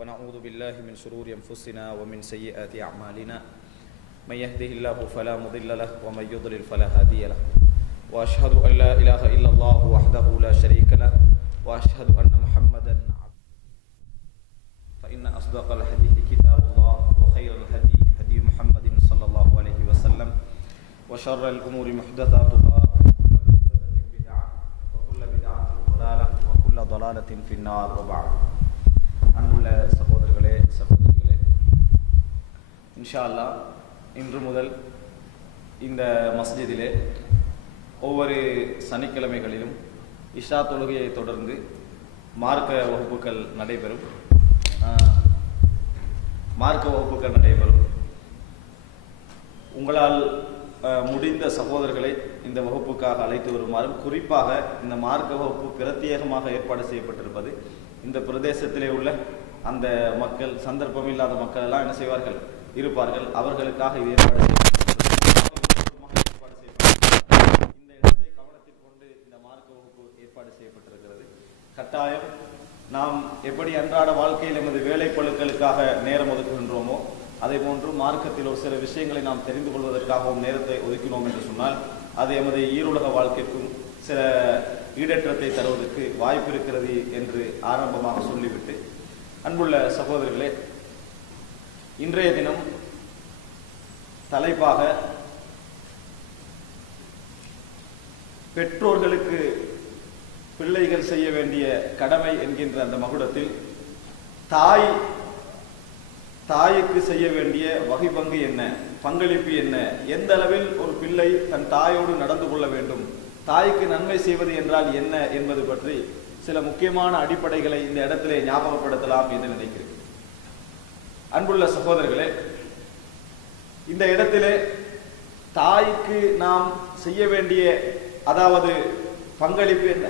ونعوذ بالله من شرور أنفسنا ومن سيئات أعمالنا من يهده الله فلا مضل له ومن يضلل فلا هادي له وأشهد أن لا إله إلا الله وحده لا شريك له وأشهد أن محمدا فإن أصدق الحديث كتاب الله وخير الهدي هدي محمد صلى الله عليه وسلم وشر الأمور محدثاتها وكل محدثة بدعة وكل بدعة ضلالة وكل ضلالة في النار وبعد. அன்புள்ள சகோதரர்களே சகோதரிகளே, இன்ஷா அல்லாஹ் இன்று முதல் இந்த மஸ்ஜிதிலே ஒவ்வொரு சனிக்கிழமைகளிலும் இஷா தொழுகையை தொடர்ந்து மார்க்க வகுப்புகள் நடைபெறும். உங்களால் முடிந்த சகோதரர்களை இந்த வகுப்புக்காக அழைத்து வருமாறும், குறிப்பாக இந்த மார்க்க வகுப்பு பிரத்யேகமாக ஏற்பாடு செய்யப்பட்டிருப்பது இந்த பிரதேசத்திலே உள்ள அந்த மக்கள், சந்தர்ப்பம் இல்லாத மக்கள் எல்லாம் என்ன செய்வார்கள், இருப்பார்கள். அவர்களுக்காக இது ஏற்பாடு இந்த இடத்தை கவனத்தில் கொண்டு இந்த மார்க்க வகுப்பு ஏற்பாடு செய்யப்பட்டிருக்கிறது. கட்டாயம் நாம் எப்படி அன்றாட வாழ்க்கையில் எமது வேலை பளுக்களுக்காக நேரம் ஒதுக்குகின்றோமோ, அதே போன்று மார்க்கத்தில் ஒரு சில விஷயங்களை நாம் தெரிந்து கொள்வதற்காகவும் நேரத்தை ஒதுக்கினோம் என்று சொன்னால் அது எமது ஈருலக வாழ்க்கைக்கும் சில ஈடேற்றத்தை தருவதற்கு வாய்ப்பு இருக்கிறது என்று ஆரம்பமாக சொல்லிவிட்டு, அன்புள்ள சகோதரர்களே, இன்றைய தினம் தலைப்பாக பெற்றோர்களுக்கு பிள்ளைகள் செய்ய வேண்டிய கடமை என்கின்ற அந்த மகுடத்தில் தாய்க்கு செய்ய வேண்டிய வகை பங்கு என்ன, பங்களிப்பு என்ன, எந்த அளவில் ஒரு பிள்ளை தன் தாயோடு நடந்து கொள்ள வேண்டும், தாய்க்கு நன்மை செய்வது என்றால் என்ன என்பது பற்றி சில முக்கியமான அடிப்படைகளை இந்த இடத்திலே ஞாபகப்படுத்தலாம் என்று நினைக்கிறேன். அன்புள்ள சகோதரர்களே, இந்த இடத்திலே தாய்க்கு நாம் செய்ய வேண்டிய, அதாவது பங்களிப்பு என்ன,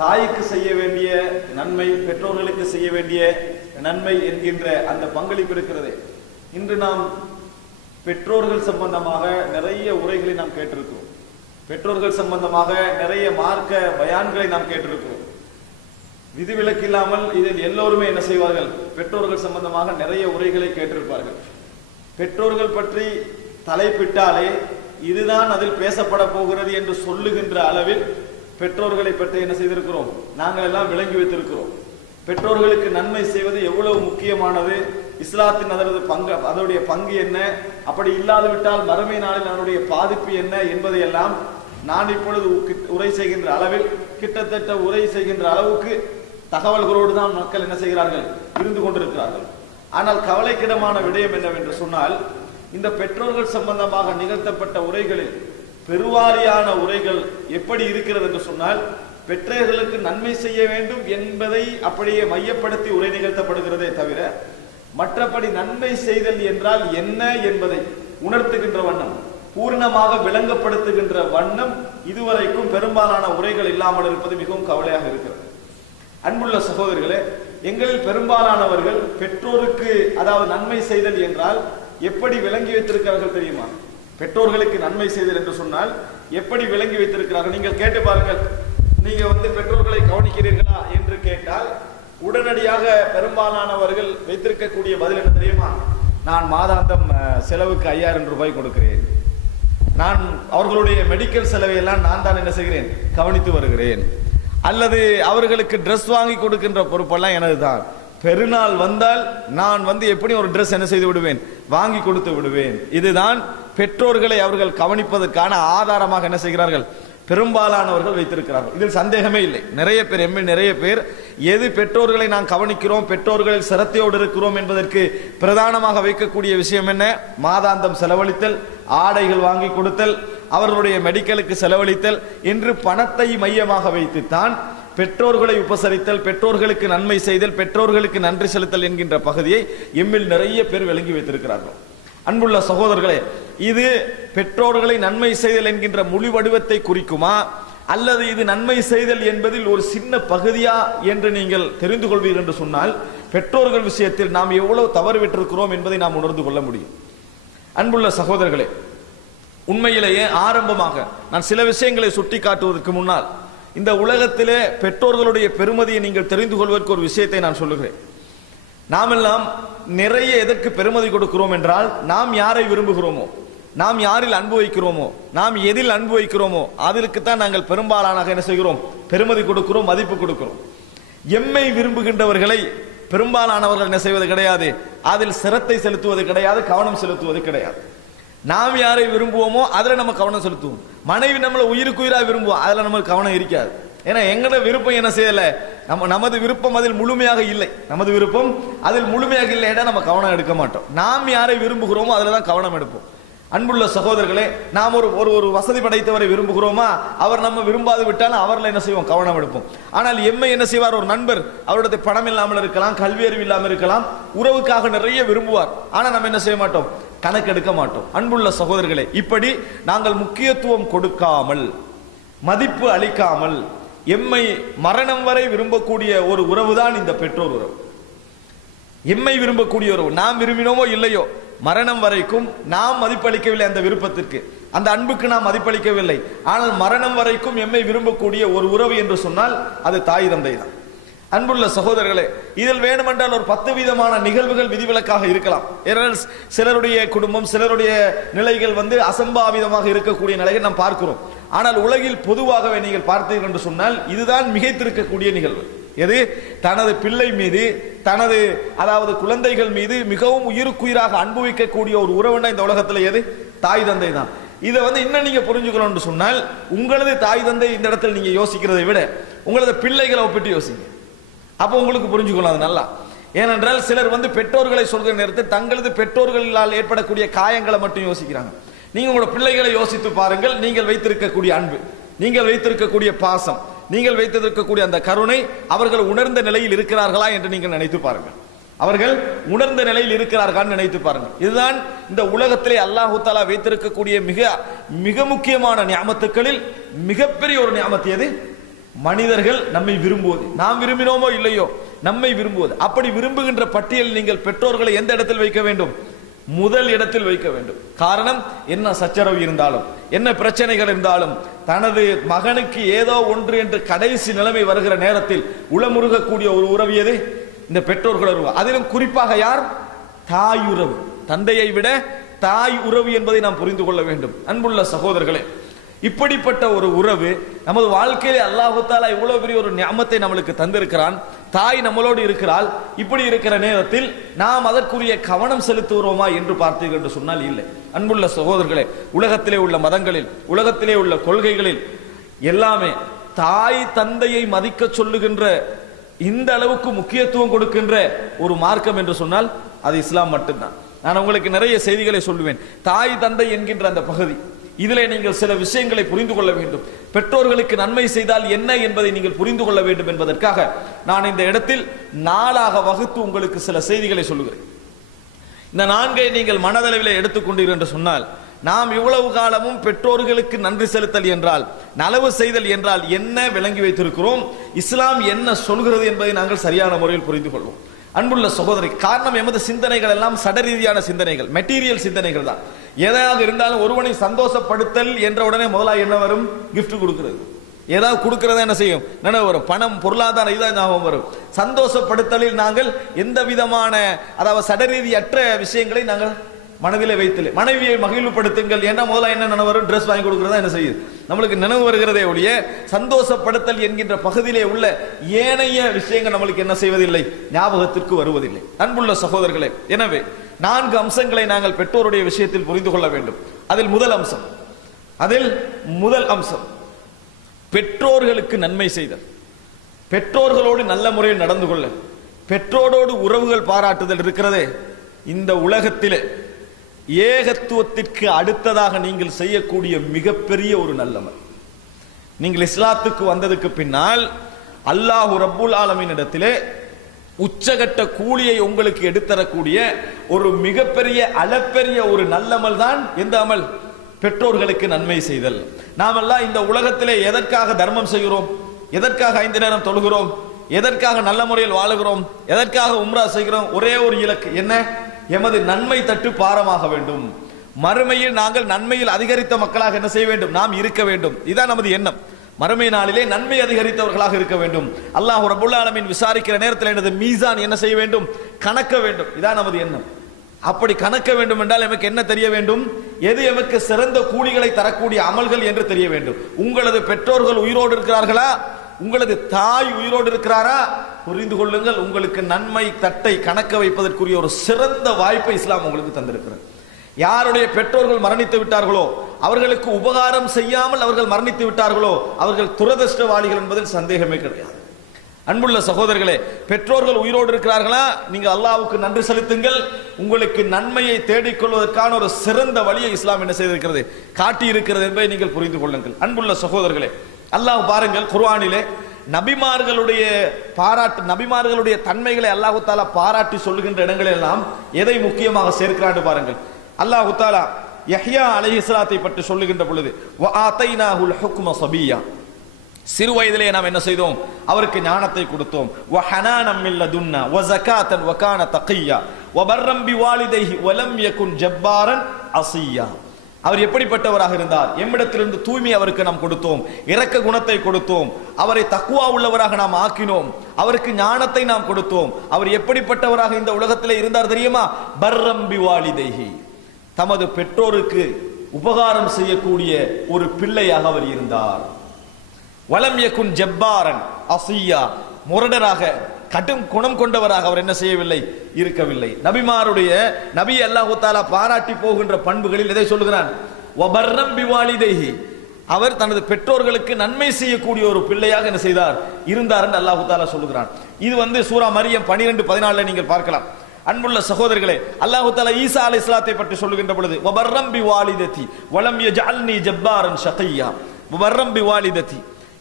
தாய்க்கு செய்ய வேண்டிய நன்மை, பெற்றோர்களுக்கு செய்ய வேண்டிய நன்மை என்கின்ற அந்த பங்களிப்பு இருக்கிறது. இன்று நாம் பெற்றோர்கள் சம்பந்தமாக நிறைய உரைகளை நாம் கேட்டிருக்கிறோம். பெற்றோர்கள் சம்பந்தமாக நிறைய மார்க்க பயான்களை நாம் கேட்டிருக்கிறோம். விதிவிலக்கு இல்லாமல் இதில் எல்லோருமே என்ன செய்வார்கள், பெற்றோர்கள் சம்பந்தமாக நிறைய உரைகளை கேட்டிருப்பார்கள். பெற்றோர்கள் பற்றி தலைப்பிட்டாலே இதுதான் அதில் பேசப்பட போகிறது என்று சொல்லுகின்ற அளவில் பெற்றோர்களை பற்றி என்ன செய்திருக்கிறோம், நாங்கள் எல்லாம் விளங்கி வைத்திருக்கிறோம். பெற்றோர்களுக்கு நன்மை செய்வது எவ்வளவு முக்கியமானது, இஸ்லாத்தின் அதனுடைய பங்கு என்ன, அப்படி இல்லாது விட்டால் மறுமை நாளில் அதனுடைய பாதிப்பு என்ன என்பதை எல்லாம் நான் இப்பொழுது உரை செய்கின்ற அளவில், கிட்டத்தட்ட உரை செய்கின்ற அளவுக்கு தகவல்களோடு தான் மக்கள் என்ன செய்கிறார்கள், இருந்து கொண்டிருக்கிறார்கள். ஆனால் கவலைக்கிடமான விடயம் என்னவென்று சொன்னால், இந்த பெற்றோர்கள் சம்பந்தமாக நிகழ்த்தப்பட்ட உரைகளில் பெருவாரியான உரைகள் எப்படி இருக்கிறது என்று சொன்னால், பெற்றோர்களுக்கு நன்மை செய்ய வேண்டும் என்பதை அப்படியே மையப்படுத்தி உரை நிகழ்த்தப்படுகிறதே தவிர, மற்றபடி நன்மை செய்தல் என்றால் என்ன என்பதை உணர்த்துகின்ற வண்ணம், பூர்ணமாக விளங்கப்படுத்துகின்ற வண்ணம் இதுவரைக்கும் பெரும்பாலான உரைகள் இல்லாமல் இருப்பது மிகவும் கவலையாக இருக்கிறது. அன்புள்ள சகோதரர்களே, எங்களில் பெரும்பாலானவர்கள் பெற்றோருக்கு, அதாவது நன்மை செய்தல் என்றால் எப்படி விளங்கி வைத்திருக்கிறார்கள் தெரியுமா? பெற்றோர்களுக்கு நன்மை செய்தல் என்று சொன்னால் எப்படி விளங்கி வைத்திருக்கிறார்கள் நீங்கள் கேட்டு பாருங்கள். நீங்க பெற்றோர்களை கவனிக்கிறீர்களா என்று கேட்டால் உடனடியாக பெரும்பாலானவர்கள் வைத்திருக்கக்கூடிய பதில் என்ன தெரியுமா? நான் மாதாந்தம் செலவுக்கு 5000 ரூபாய் கொடுக்கிறேன், நான் அவர்களுடைய மெடிக்கல் செலவை எல்லாம் நான் தான் என்ன செய்கிறேன், கவனித்து வருகிறேன், அல்லது அவர்களுக்கு ட்ரெஸ் வாங்கி கொடுக்கின்ற பொறுப்பெல்லாம் எனதுதான், பெருநாள் வந்தால் நான் எப்படி ஒரு ட்ரெஸ் என்ன செய்து விடுவேன், வாங்கி கொடுத்து விடுவேன். இதுதான் பெற்றோர்களை அவர்கள் கவனிப்பதற்கான ஆதாரமாக என்ன செய்கிறார்கள், பெரும்பாலானவர்கள் வைத்திருக்கிறார்கள். இதில் சந்தேகமே இல்லை. நிறைய பேர் எது பெற்றோர்களை நான் கவனிக்கிறோம், பெற்றோர்களில் சிரத்தையோடு இருக்கிறோம் என்பதற்கு பிரதானமாக வைக்கக்கூடிய விஷயம் என்ன, மாதாந்தம் செலவழித்தல், ஆடைகள் வாங்கி கொடுத்தல், அவர்களுடைய மெடிக்கலுக்கு செலவழித்தல் என்று பணத்தை மையமாக வைத்துத்தான் பெற்றோர்களை உபசரித்தல், பெற்றோர்களுக்கு நன்மை செய்தல், பெற்றோர்களுக்கு நன்றி செலுத்தல் என்கின்ற பகுதியை எம்மில் நிறைய பேர் விளங்கி வைத்திருக்கிறார்கள். அன்புள்ள சகோதரர்களே, இது பெற்றோர்களை நன்மை செய்தல் என்கின்ற முழு வடிவத்தை குறிக்குமா, அல்லது இது நன்மை செய்தல் என்பதில் ஒரு சின்ன பகுதியா என்று நீங்கள் தெரிந்து கொள்வீர்கள் என்று சொன்னால், பெற்றோர்கள் விஷயத்தில் நாம் எவ்வளவு தவறு விட்டிருக்கிறோம் என்பதை நாம் உணர்ந்து கொள்ள முடியும். அன்புள்ள சகோதரர்களே, உண்மையிலேயே ஆரம்பமாக நான் சில விஷயங்களை சுட்டி காட்டுவதற்கு முன்னால் இந்த உலகத்திலே பெற்றோர்களுடைய பெருமதியை நீங்கள் தெரிந்து கொள்வதற்கு ஒரு விஷயத்தை நான் சொல்லுகிறேன். நாமெல்லாம் நிறைய எதற்கு பெருமதி கொடுக்கிறோம் என்றால், நாம் யாரை விரும்புகிறோமோ, நாம் யாரில் அன்பு வைக்கிறோமோ, நாம் எதில் அன்பு வைக்கிறோமோ அதற்குத்தான் நாங்கள் பெரும்பாலான என்ன செய்கிறோம், பெருமதி கொடுக்கிறோம், மதிப்பு கொடுக்கிறோம். எம்மை விரும்புகின்றவர்களை பெரும்பாலானவர்கள் என்ன செய்வது கிடையாது, அதில் சிரத்தை செலுத்துவது கிடையாது, கவனம் செலுத்துவது கிடையாது. நாம் யாரை விரும்புவோமோ அதில் நம்ம கவனம் செலுத்துவோம். மனைவி நம்மளை உயிருக்குயிராக விரும்புவோம், அதில் நமக்கு கவனம் இருக்காது. ஏன்னா எங்களோட விருப்பம் என்ன செய்யல, நமது விருப்பம் அதில் முழுமையாக இல்லை, நமது விருப்பம் அதில் முழுமையாக இல்லைன்னா நம்ம கவனம் எடுக்க மாட்டோம். நாம் யாரை விரும்புகிறோமோ அதில் தான் கவனம் எடுப்போம். அன்புள்ள சகோதரர்களே, நாம் ஒரு வசதி படைத்தவரை விரும்புகிறோமா, அவர் நம்ம விரும்பாது விட்டாலும் அவர்ல என்ன செய்வோம், கவனம் எடுப்போம். ஆனால் எம்மை என்ன செய்வார், ஒரு நண்பர் அவருடைய பணம் இல்லாமல் இருக்கலாம், கல்வி அறிவு இல்லாமல் இருக்கலாம், உறவுக்காக நிறைய விரும்புவார். ஆனா நம்ம என்ன செய்ய மாட்டோம், கணக்கெடுக்க மாட்டோம். அன்புள்ள சகோதரர்களே, இப்படி நாங்கள் முக்கியத்துவம் கொடுக்காமல், மதிப்பு அளிக்காமல், எம்மை மரணம் வரை விரும்பக்கூடிய ஒரு உறவுதான் இந்த பெற்றோர் உறவு. எம்மை விரும்பக்கூடிய உறவு, நாம் விரும்பினோமோ இல்லையோ மரணம் வரைக்கும் நாம் மதிப்பளிக்கவில்லை, அந்த விருப்பத்திற்கு, அந்த அன்புக்கு நாம் மதிப்பளிக்கவில்லை. ஆனால் மரணம் வரைக்கும் எம்மை விரும்பக்கூடிய ஒரு உறவு என்று சொன்னால் அது தாய் தந்தை தான். அன்புள்ள சகோதரர்களே, இதில் வேண்டுமென்றால் ஒரு 10 விதமான நிகழ்வுகள் விதிவிலக்காக இருக்கலாம். ஏனென்றால் சிலருடைய குடும்பம், சிலருடைய நிலைகள் அசம்பாவிதமாக இருக்கக்கூடிய நிலையை நாம் பார்க்கிறோம். ஆனால் உலகில் பொதுவாகவே நீங்கள் பார்த்தீர்கள் என்று சொன்னால் இதுதான் மிகைத்திருக்கக்கூடிய நிகழ்வு. எது, தனது பிள்ளை மீது, தனது அதாவது குழந்தைகள் மீது மிகவும் உயிருக்குயிராக அனுபவிக்கக்கூடிய ஒரு உறவுனா இந்த உலகத்தில் எது, தாய் தந்தை தான். இதை இன்னும் நீங்க புரிஞ்சுக்கணும்னு சொன்னால், உங்களது தாய் தந்தை இந்த இடத்துல நீங்க யோசிக்கிறதை விட உங்களது பிள்ளைகளை ஒப்பிட்டு யோசிங்க. அப்போ உங்களுக்கு புரிஞ்சுக்கணும் அது நல்லா. ஏனென்றால் சிலர் பெற்றோர்களை சொல்கிற நேரத்தில் தங்களது பெற்றோர்களால் ஏற்படக்கூடிய காயங்களை மட்டும் யோசிக்கிறாங்க. நீங்க உங்களோட பிள்ளைகளை யோசித்து பாருங்கள். நீங்கள் வைத்திருக்கக்கூடிய அன்பு, நீங்கள் வைத்திருக்கக்கூடிய பாசம், நீங்கள் வைத்திருக்கக்கூடிய அந்த கருணை அவர்கள் உணர்ந்த நிலையில் இருக்கிறார்களா என்று நீங்கள் நினைத்து பாருங்கள். அவர்கள் உணர்ந்த நிலையில் இருக்கிறார்கள் நினைத்து பாருங்கள். இதுதான் இந்த உலகத்திலே அல்லாஹ் தஆலா வைத்திருக்கக்கூடிய மிக மிக முக்கியமான நியாமத்துக்களில் மிகப்பெரிய ஒரு நியாமத்து. எது, மனிதர்கள் நம்மை விரும்புவது, நாம் விரும்பினோமோ இல்லையோ நம்மை விரும்புவது. அப்படி விரும்புகின்ற பட்டியல் நீங்கள் பெற்றோர்களை எந்த இடத்தில் வைக்க வேண்டும், முதல் இடத்தில் வைக்க வேண்டும். காரணம், என்ன சச்சரவு இருந்தாலும், என்ன பிரச்சனைகள் இருந்தாலும், தனது மகனுக்கு ஏதோ ஒன்று என்று கடைசி நிலைமை வருகிற நேரத்தில் உளமுருகக்கூடிய ஒரு உறவு எது, இந்த பெற்றோர்கள் உறவு. அதிலும் குறிப்பாக யார், தாய் உறவு. தந்தையை விட தாய் உறவு என்பதை நாம் புரிந்து கொள்ள வேண்டும். அன்புள்ள சகோதரர்களே, இப்படிப்பட்ட ஒரு உறவு நமது வாழ்க்கையிலே அல்லாஹ் தஆலா இவ்வளவு பெரிய ஒரு நியாமத்தை நம்மளுக்கு தந்திருக்கிறான். தாய் நம்மளோடு இருக்கிறாள். இப்படி இருக்கிற நேரத்தில் நாம் அதற்குரிய கவனம் செலுத்துகிறோமா என்று பார்த்தீர்கள் என்று சொன்னால் இல்லை. அன்புள்ள சகோதரர்களே, உலகத்திலே உள்ள மதங்களில், உலகத்திலே உள்ள கொள்கைகளில் எல்லாமே தாய் தந்தையை மதிக்க சொல்லுகின்ற, இந்த அளவுக்கு முக்கியத்துவம் கொடுக்கின்ற ஒரு மார்க்கம் என்று சொன்னால் அது இஸ்லாம் மட்டும்தான். நான் உங்களுக்கு நிறைய செய்திகளை சொல்லுவேன். தாய் தந்தை என்கின்ற அந்த பகுதி, இதிலே நீங்கள் சில விஷயங்களை புரிந்து கொள்ள வேண்டும். பெற்றோர்களுக்கு நன்மை செய்தால் என்ன என்பதை நீங்கள் புரிந்து கொள்ள வேண்டும் என்பதற்காக நான் இந்த இடத்தில் 4ஆக வகுத்து உங்களுக்கு சில செய்திகளை சொல்லுகிறேன். இந்த 4ஐ நீங்கள் மனதளவில் எடுத்துக்கொண்டீர்கள் என்று சொன்னால், நாம் இவ்வளவு காலமும் பெற்றோர்களுக்கு நன்றி செலுத்தல் என்றால், நலவு செய்தல் என்றால் என்ன விளங்கி வைத்திருக்கிறோம், இஸ்லாம் என்ன சொல்கிறது என்பதை நாங்கள் சரியான முறையில் புரிந்து கொள்வோம். அன்புள்ள சகோதரி, காரணம் எமது சிந்தனைகள் எல்லாம் சடரீதியான சிந்தனைகள், மெட்டீரியல் சிந்தனைகள் தான். எதாக இருந்தாலும் ஒருவனை சந்தோஷப்படுத்தல் என்ற உடனே முதலாக என்ன வரும், கிஃப்ட் கொடுக்கிறது. ஏதாவது கொடுக்கிறதா என்ன செய்யும், நினைவு வரும். பணம், பொருளாதார இதான் ஞாபகம் வரும். சந்தோஷப்படுத்தலில் நாங்கள் எந்த விதமான அதாவது சடரீதியற்ற விஷயங்களை நாங்கள் மனதிலே வைத்தல. மனைவியை மகிழ்வுபடுத்துங்கள் என்ற முதல்ல என்ன நினைவு வரும், ட்ரெஸ் வாங்கி கொடுக்கிறதா என்ன செய்யுது, நம்மளுக்கு நினைவு வருகிறதே ஒழிய சந்தோஷப்படுத்தல் என்கின்ற பகுதியிலே உள்ள ஏனைய விஷயங்கள் நம்மளுக்கு என்ன செய்வதில்லை, ஞாபகத்திற்கு வருவதில்லை. அன்புள்ள சகோதரர்களே, எனவே 4 அம்சங்களை நாங்கள் பெற்றோருடைய விஷயத்தில் புரிந்து கொள்ள வேண்டும். அதில் முதல் அம்சம் பெற்றோர்களுக்கு நன்மை செய்தல், பெற்றோர்களோடு நல்ல முறையில் நடந்து கொள்ள, பெற்றோரோடு உறவுகள் பாராட்டுதல் இருக்கிறதே, இந்த உலகத்திலே ஏகத்துவத்திற்கு அடுத்ததாக நீங்கள் செய்யக்கூடிய மிகப்பெரிய ஒரு நல்லமல். நீங்கள் இஸ்லாத்துக்கு வந்ததுக்கு பின்னால் அல்லாஹ் ரப்புல் ஆலமீன் இடத்திலே உச்சகட்ட கூலியை உங்களுக்கு எடுத்தரக்கூடிய ஒரு மிகப்பெரிய அளப்பெரிய ஒரு நல்லமல் தான் எந்த அமல், பெற்றோர்களுக்கு நன்மை செய்தல். நாமெல்லாம் இந்த உலகத்திலே எதற்காக தர்மம் செய்கிறோம், எதற்காக 5 நேரம் தொழுகிறோம், எதற்காக நல்ல முறையில் வாழுகிறோம், எதற்காக உம்ரா செய்கிறோம், ஒரே ஒரு இலக்கு என்ன, எமது நன்மை தட்டு பாரமாக வேண்டும். மறுமையில் நாங்கள் நன்மையில் அதிகரித்த மக்களாக என்ன செய்ய வேண்டும், நாம் இருக்க வேண்டும். இதுதான் நமது எண்ணம். மறுமை நாளிலே நன்மை அதிகரித்தவர்களாக இருக்க வேண்டும். அல்லாஹ் ரப்பல் ஆலமீன் விசாரிக்கிற நேரத்தில் எனது மீசான் என்ன செய்ய வேண்டும்? கணக்க வேண்டும். இதான் நமது எண்ணம். அப்படி கணக்க வேண்டும் என்றால் எமக்கு என்ன தெரிய வேண்டும்? எது எமக்கு சிறந்த கூலிகளை தரக்கூடிய அமல்கள் என்று தெரிய வேண்டும். உங்களது பெற்றோர்கள் உயிரோடு இருக்கிறார்களா? உங்களது தாய் உயிரோடு இருக்கிறாரா? புரிந்து கொள்ளுங்கள், உங்களுக்கு நன்மை தட்டை கணக்க வைப்பதற்குரிய ஒரு சிறந்த வாய்ப்பை இஸ்லாம் உங்களுக்கு தந்திருக்கிறது. யாருடைய பெற்றோர்கள் மரணித்து விட்டார்களோ, அவர்களுக்கு உபகாரம் செய்யாமல் அவர்கள் மரணித்து விட்டார்களோ, அவர்கள் துரதிர்ஷ்டவாளிகள் என்பதில் சந்தேகமே கிடையாது. அன்புள்ள சகோதரர்களே, பெற்றோர்கள் உயிரோடு இருக்கிறார்களா? நீங்க அல்லாஹ்வுக்கு நன்றி செலுத்துங்கள். உங்களுக்கு நன்மையை தேடிக்கொள்வதற்கான ஒரு சிறந்த வழியை இஸ்லாம் என்ன செய்திருக்கிறது? காட்டி இருக்கிறது என்பதை நீங்கள் புரிந்து கொள்ளுங்கள். அன்புள்ள சகோதரர்களே, அல்லாஹ் பாருங்கள், குர்ஆனிலே நபிமார்களுடைய பாராட்டு, நபிமார்களுடைய தன்மைகளை அல்லாஹ் தஆலா பாராட்டி சொல்லுகின்ற இடங்களில் எல்லாம் எதை முக்கியமாக சேர்க்கிறான்னு பாருங்கள். அல்லாஹ் தஆலா யஹ்யா அலைஹிஸ்ஸலாத்தை பற்றி சொல்லுகின்ற பொழுது வ ஆதைனாஹுல் ஹுக்ம ஸபிய்யா, சிறு வயதிலே நாம் என்ன செய்தோம்? அவருக்கு ஞானத்தை கொடுத்தோம். வ ஹனானம் மின் லதுன்னா வ ஸகாத்தன் வ கான தகிய்யா வ பர்ரம் பிவாலிதைஹி வ லம் யகுன் ஜப்பாரன் அஸிய்யா. அவர் எப்படிப்பட்டவராக இருந்தார்? எம்மிடத்திலிருந்து தூய்மை அவருக்கு நாம் கொடுத்தோம், இரக்க குணத்தை கொடுத்தோம், அவரை தக்வா உள்ளவராக நாம் ஆக்கினோம், அவருக்கு ஞானத்தை நாம் கொடுத்தோம். அவர் எப்படிப்பட்டவராக இந்த உலகத்திலே இருந்தார் தெரியுமா? பர்ரம் பிவாலிதைஹி, தமது பெற்றோருக்கு உபகாரம் செய்யக்கூடிய ஒரு பிள்ளையாக அவர் இருந்தார். வலம் யகுன் ஜப்பாரன் அஸிய்யா, முரடராக கடும் குணம் கொண்டவராக அவர் என்ன செய்யவில்லை? இருக்கவில்லை. நபிமாருடைய நபி அல்லாஹ் தஆலா பாராட்டி போகின்ற பண்புகளில் எதை சொல்லுகிறான்? வபர்ரம் பிவாலிதைஹி, அவர் தனது பெற்றோர்களுக்கு நன்மை செய்யக்கூடிய ஒரு பிள்ளையாக என்ன செய்தார்? இருந்தார் என்று அல்லாஹ் தஆலா சொல்லுகிறான். இது சூரா மரியம் 12:14 நீங்கள் பார்க்கலாம். அன்புள்ள சகோதரர்களே, அல்லாஹ் தஆலா ஈசா அலைஹிஸ்ஸலாத்தை பற்றி சொல்லுகின்ற பொழுது வபர்ரம் பிவாலிததி வலம் யஜஅல்னி ஜப்பாரன் ஷகிய்யா, வபர்ரம் பிவாலிததி,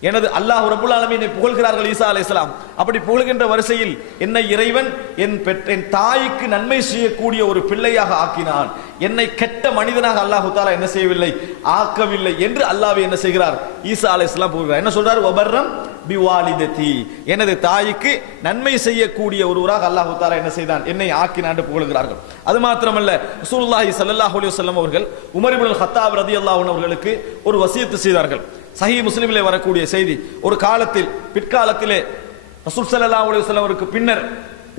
எனது அல்லாஹ் ரப்பல் ஆலமீனை புகழ்கிறார்கள் ஈசா அலைஹிஸ்ஸலாம். அப்படி புகழ்கின்ற வரிசையில் என்னை இறைவன் என் தாய்க்கு நன்மை செய்யக்கூடிய ஒரு பிள்ளையாக ஆக்கினான், என்னை கெட்ட மனிதனாக அல்லாஹ் தஆலா என்ன செய்யவில்லை? ஆக்கவில்லை என்று அல்லாஹ்வை என்ன செய்கிறார்? ஈசா அலைஹிஸ்ஸலாம் புகழ்கிறார். என்ன சொல்றார்? வபர்ரம் பிவாலிததி, எனது தாய்க்கு நன்மை செய்யக்கூடிய ஒருவராக அல்லாஹ் தஆலா என்ன செய்தான்? என்னை ஆக்கினான் என்று புகழ்கிறார்கள். அது மாத்திரமல்ல, ரசூலுல்லாஹி ஸல்லல்லாஹு அலைஹி வஸல்லம் அவர்கள் உமர் இப்னுல் கத்தாப் ரலியல்லாஹு அன்ஹு அவர்களுக்கு ஒரு வசியத்து செய்தார்கள். சஹீஹ் முஸ்லிமிலே வரக்கூடிய செய்தி. ஒரு காலத்தில், பிற்காலத்திலே ரசூல் ஸல்லல்லாஹு அலைஹி வஸல்லம் அவருக்கு பின்னர்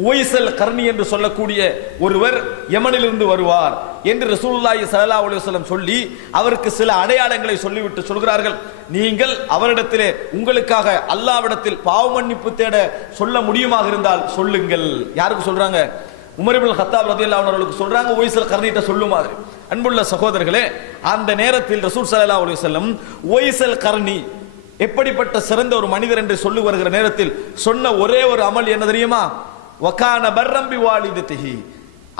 உவைஸல் கர்னி என்று சொல்லக்கூடிய ஒருவர் யமனிலிருந்து வருவார் என்று ரசூலுல்லாஹி ஸல்லல்லாஹு அலைஹி வஸல்லம் சொல்லி அவருக்கு சில அடையாளங்களை சொல்லிவிட்டு சொல்கிறார்கள், நீங்கள் அவரிடத்திலே உங்களுக்காக அல்லாஹ்விடத்தில் பாவ மன்னிப்பு தேட சொல்ல முடியுமாக இருந்தால் சொல்லுங்கள். யாருக்கு சொல்றாங்க? உமர் இப்னுல் கத்தாப் ரலியல்லாஹு அன்ஹு அவர்களுக்கு சொல்றாங்க, உவைஸல் கர்னிட்ட சொல்லும் மாதிரி. அன்புள்ள சகோதரர்களே, அந்த நேரத்தில் ரசூல் ஸல்லல்லாஹு அலைஹி வஸல்லம் உவைஸல் கர்னி எப்படிப்பட்ட சிறந்த ஒரு மனிதர் என்று சொல்லி வருகிற நேரத்தில் சொன்ன ஒரே ஒரு அமல் என்ன தெரியுமா? வகான பர்ரம் பிவாலிததிஹி,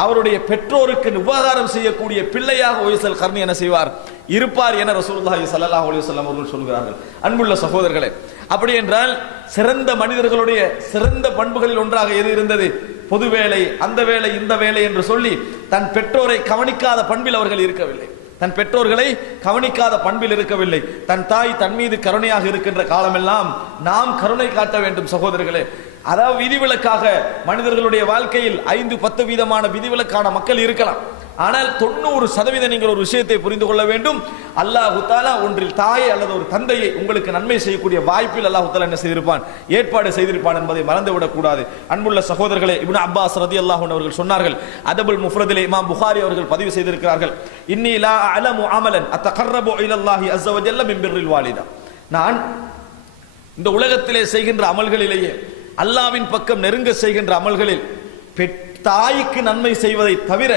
அவருடைய பெற்றோருக்கு உபகாரம் செய்யக்கூடிய பிள்ளையாக உவைஸல் கர்னி என்ன செய்வார்? இருப்பார் என ரசூலுல்லாஹி ஸல்லல்லாஹு அலைஹி வஸல்லம் அவர்கள் சொல்கிறார்கள். அன்புள்ள சகோதரர்களே, அப்படி என்றால் சிறந்த மனிதர்களுடைய சிறந்த பண்புகளில் ஒன்றாக எது இருந்தது? பொது வேலை, அந்த வேலை, இந்த வேலை என்று சொல்லி தன் பெற்றோரை கவனிக்காத பண்பில் அவர்கள் இருக்கவில்லை. தன் பெற்றோர்களை கவனிக்காத பண்பில் இருக்கவில்லை. தன் தாய் தன் மீது கருணையாக இருக்கின்ற காலமெல்லாம் நாம் கருணை காட்ட வேண்டும் சகோதரர்களே. அதாவது விதிவிலக்காக மனிதர்களுடைய வாழ்க்கையில் 5-10 வீதமான விதிவிலக்கான மக்கள் இருக்கலாம். ஆனால் 90% நீங்கள் ஒரு விஷயத்தை புரிந்து கொள்ள வேண்டும். அல்லாஹ் தஆலா ஒன்றில் தாயை அல்லது ஒரு தந்தையை உங்களுக்கு நன்மை செய்யக்கூடிய வாய்ப்பில் அல்லாஹ் தஆலா என்ன செய்திருப்பான்? ஏற்பாடு செய்திருப்பான் என்பதை மறந்துவிடக் கூடாது. அன்புள்ள சகோதரர்களே, இப்னு அப்பாஸ் ரலியல்லாஹு அன்ஹு அவர்கள் சொன்னார்கள், அதபுல் முஃப்ரதிலே இமாம் புகாரி அவர்கள் பதிவு செய்திருக்கிறார்கள், இன்னி லா அலமு அமலன் அத்தகர்ரபு இலல்லாஹி அஸ்ஸ வ ஜல்ல மின் பிர்ரில் வாலிதா, நான் இந்த உலகத்திலே செய்கின்ற அமல்களிலேயே அல்லாஹ்வின் பக்கம் நெருங்க செய்கின்ற அமல்களில் தாய்க்கு நன்மை செய்வதை தவிர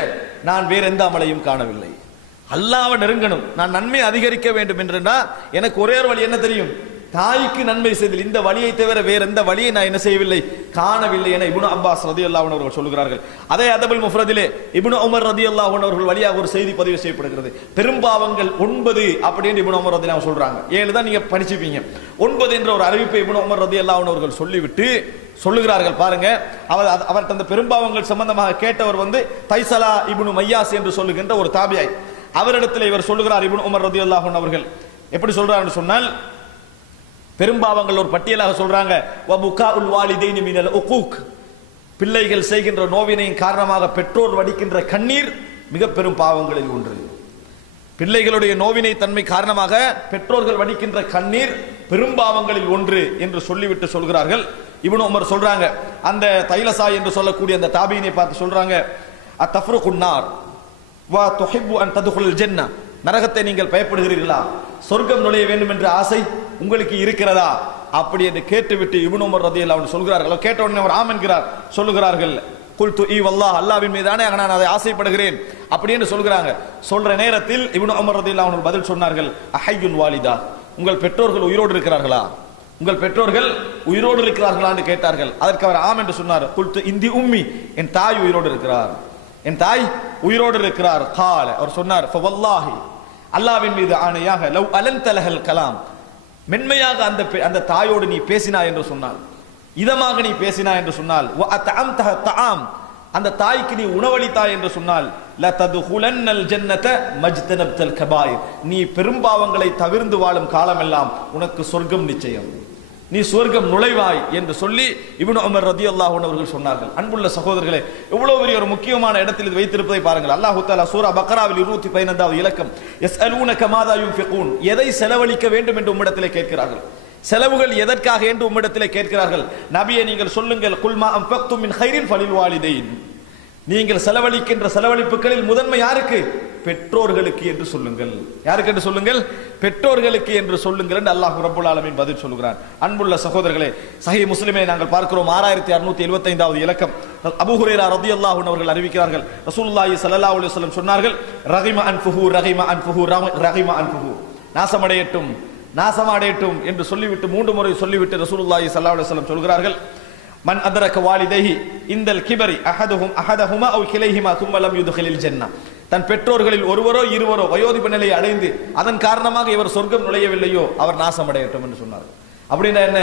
நான் வேற எந்த அமலையும் காணவில்லை. அல்லாஹ்வை நெருங்கணும், நான் நன்மை அதிகரிக்க வேண்டும் என்றா எனக்கு ஒரே ஒரு வழி என்ன தெரியும்? தாய்க்கு நன்மை செய்தல். இந்த வழியை தவிர வேற எந்த வழியை நான் என்ன செய்யவில்லை? காணவில்லை என இப்னு அப்பாஸ் ரலியல்லாஹு அன்ஹு அவர்கள் சொல்கிறார்கள். அதே அதபுல் முஃப்ரதிலே இப்னு உமர் ரலியல்லாஹு அன்ஹு அவர்கள் வழியாக ஒரு செய்தி பதிவு செய்யப்படுகிறது. பெரும்பாவங்கள் 9 அப்படின்னு இப்னு உமர் ரலியல்லாஹு சொல்றாங்க. 7 தான் நீங்க படிச்சுப்பீங்க. 9 என்ற ஒரு அறிவிப்பை இப்னு உமர் ரலியல்லாஹு அன்ஹு அவர்கள் சொல்லிவிட்டு சொல்லுகிறார்கள். பாருங்க, அவர் அந்த பெரும்பாவங்கள் சம்பந்தமாக கேட்டவர் தைசலா இப்னு மையாஸ் என்று சொல்லுகின்ற ஒரு தாபியாய். அவரிடத்தில் இவர் சொல்லுகிறார், இப்னு உமர் ரலியல்லாஹு அன்ஹு அவர்கள் எப்படி சொல்றார் என்று சொன்னால், பெரும்பாவங்கள் ஒரு பட்டியலாக சொல்றாங்க, வபுகாஉல் வாலிதைனி மினல் உகூக், பிள்ளைகள் செய்கின்ற நோவினையின் காரணமாக பெற்றோர் வடிக்கின்ற கண்ணீர் மிக பெரும் பாவங்களில் ஒன்று. பிள்ளைகளுடைய நோவினை தன்மை காரணமாக பெற்றோர்கள் வடிக்கின்ற கண்ணீர் பெரும்பாவங்களில் ஒன்று என்று சொல்லிவிட்டு சொல்கிறார்கள். இப்னு உமர் சொல்றாங்க, அந்த தைலசா என்று சொல்லக்கூடிய அந்த தாபீனை பார்த்து சொல்றாங்க, அத்தஃப்ருகுன்னார் வா துஹிப்பு அன் ததுகுல் ஜன்னah, நரகத்தை நீங்கள் பயப்படுகிறீர்களா, சொர்க்கம் நுழைய வேண்டும் என்ற ஆசை உங்களுக்கு இருக்கிறதா அப்படி என்று கேட்டுவிட்டு இப்னு உமர் ரலியல்லாஹு அன்ஹு சொல்கிறார்கள். கேட்ட உடனே அவர் ஆம் என்கிறார். சொல்லுகிறார்கள், குல்து ஈ வல்லாஹ், அல்லாஹ்வின் மீதானே நான் அதை ஆசைப்படுகிறேன் அப்படி என்று சொல்கிறாங்க. சொல்ற நேரத்தில் இப்னு உமர் ரலியல்லாஹு அன்ஹு பதில் சொன்னார்கள், அஹய்யுல் வாலிதா, உங்கள் பெற்றோர்கள் உயிரோடு இருக்கிறார்களா, உங்கள் பெற்றோர்கள் உயிரோடு இருக்கிறார்களா என்று கேட்டார்கள். அதற்கு அவர் ஆம் என்று சொன்னார். குல்து இந்தி உம்மி, என் தாய் உயிரோடு இருக்கிறார், என் தாய் உயிரோடு இருக்கிறார். கால, அவர் சொன்னார், ஃபவல்லாஹி, அல்லாஹ்வின் மீது ஆணையாக, லவ் அலன்த லஹல் கலாம், மென்மையாக அந்த தாயோடு நீ பேசினாய் என்று சொன்னால், இதமாக நீ பேசினாய் என்று சொன்னால், வ அத்அம்தஹ தஆம், அந்த தாய்க்கு நீ உணவளித்தாய் என்று சொன்னால், ல ததுகுலன்னல் ஜன்னத மஜ்தனப்தல் கபாயிர், நீ பெரும்பாவங்களை தவிர்ந்து வாழும் காலமெல்லாம் உனக்கு சொர்க்கம் நிச்சயம், நீ சொர்க்கம் நுழைவாய் என்று சொல்லி இப்னு உமர் ரலியல்லாஹு அன்ஹு அவர்கள் சொன்னார்கள். அன்புள்ள சகோதரர்களே, எவ்வளவு பெரிய ஒரு முக்கியமான இடத்தில் இது வைத்திருப்பதை பாருங்கள். அல்லாஹ் தஆலா சூரா பக்ராவில் 215வது இலக்கம், யஸ்அலூனக மாதா யுன்ஃபிகூன், எதை செலவழிக்க வேண்டும் என்று உம்மிடத்திலே கேட்கிறார்கள், செலவுகள் எதற்காக என்று உம்மிடத்திலே கேட்கிறார்கள். நபியே நீங்கள் சொல்லுங்கள், குல் மா அன்ஃபக்தும் மின் கைரின் ஃபலில் வாலிதைன், நீங்கள் செலவழிக்கின்ற செலவழிப்புகளில் முதன்மை யாருக்கு, பெற்றோர்களுக்கு என்று சொல்லுங்கள். யாருக்கு என்று சொல்லுங்கள், பெற்றோர்களுக்கு என்று சொல்லுங்கள் என்று அல்லாஹ் ரப்பல் ஆலமீன் பதில் சொல்கிறான். அன்புள்ள சகோதரர்களே, சஹீஹ் முஸ்லிமை நாங்கள் பார்க்கிறோம், 6675வது இலக்கம். அபூ ஹுரைரா ரலியல்லாஹு அன்ஹு அவர்கள் அறிவிக்கிறார்கள், ரசூலுல்லாஹி ஸல்லல்லாஹு அலைஹி வஸல்லம் சொன்னார்கள், ரகிம அன்ஃபுஹு ரகிம அன்ஃபுஹு ரகிம அன்ஃபுஹு, நாசமடையட்டும் நாசமடையட்டும் என்று சொல்லிவிட்டு 3 முறை சொல்லிவிட்டு ரசூலுல்லாஹி ஸல்லல்லாஹு அலைஹி வஸல்லம் சொல்கிறார்கள், மன் அதரக வாலிதைஹி இந்தல் கிபரி அஹதஹுமா அவ் கிலைஹிமா தும்ம லம் யுத்கிலில் ஜன்னah, தன் பெற்றோர்களில் ஒருவரோ இருவரோ வயோதிப நிலையை அடைந்து அதன் காரணமாக இவர் சொர்க்கம் நுழையவில்லையோ அவர் நாசமடையட்டும் என்று சொன்னார்கள். அப்படின்னா என்ன,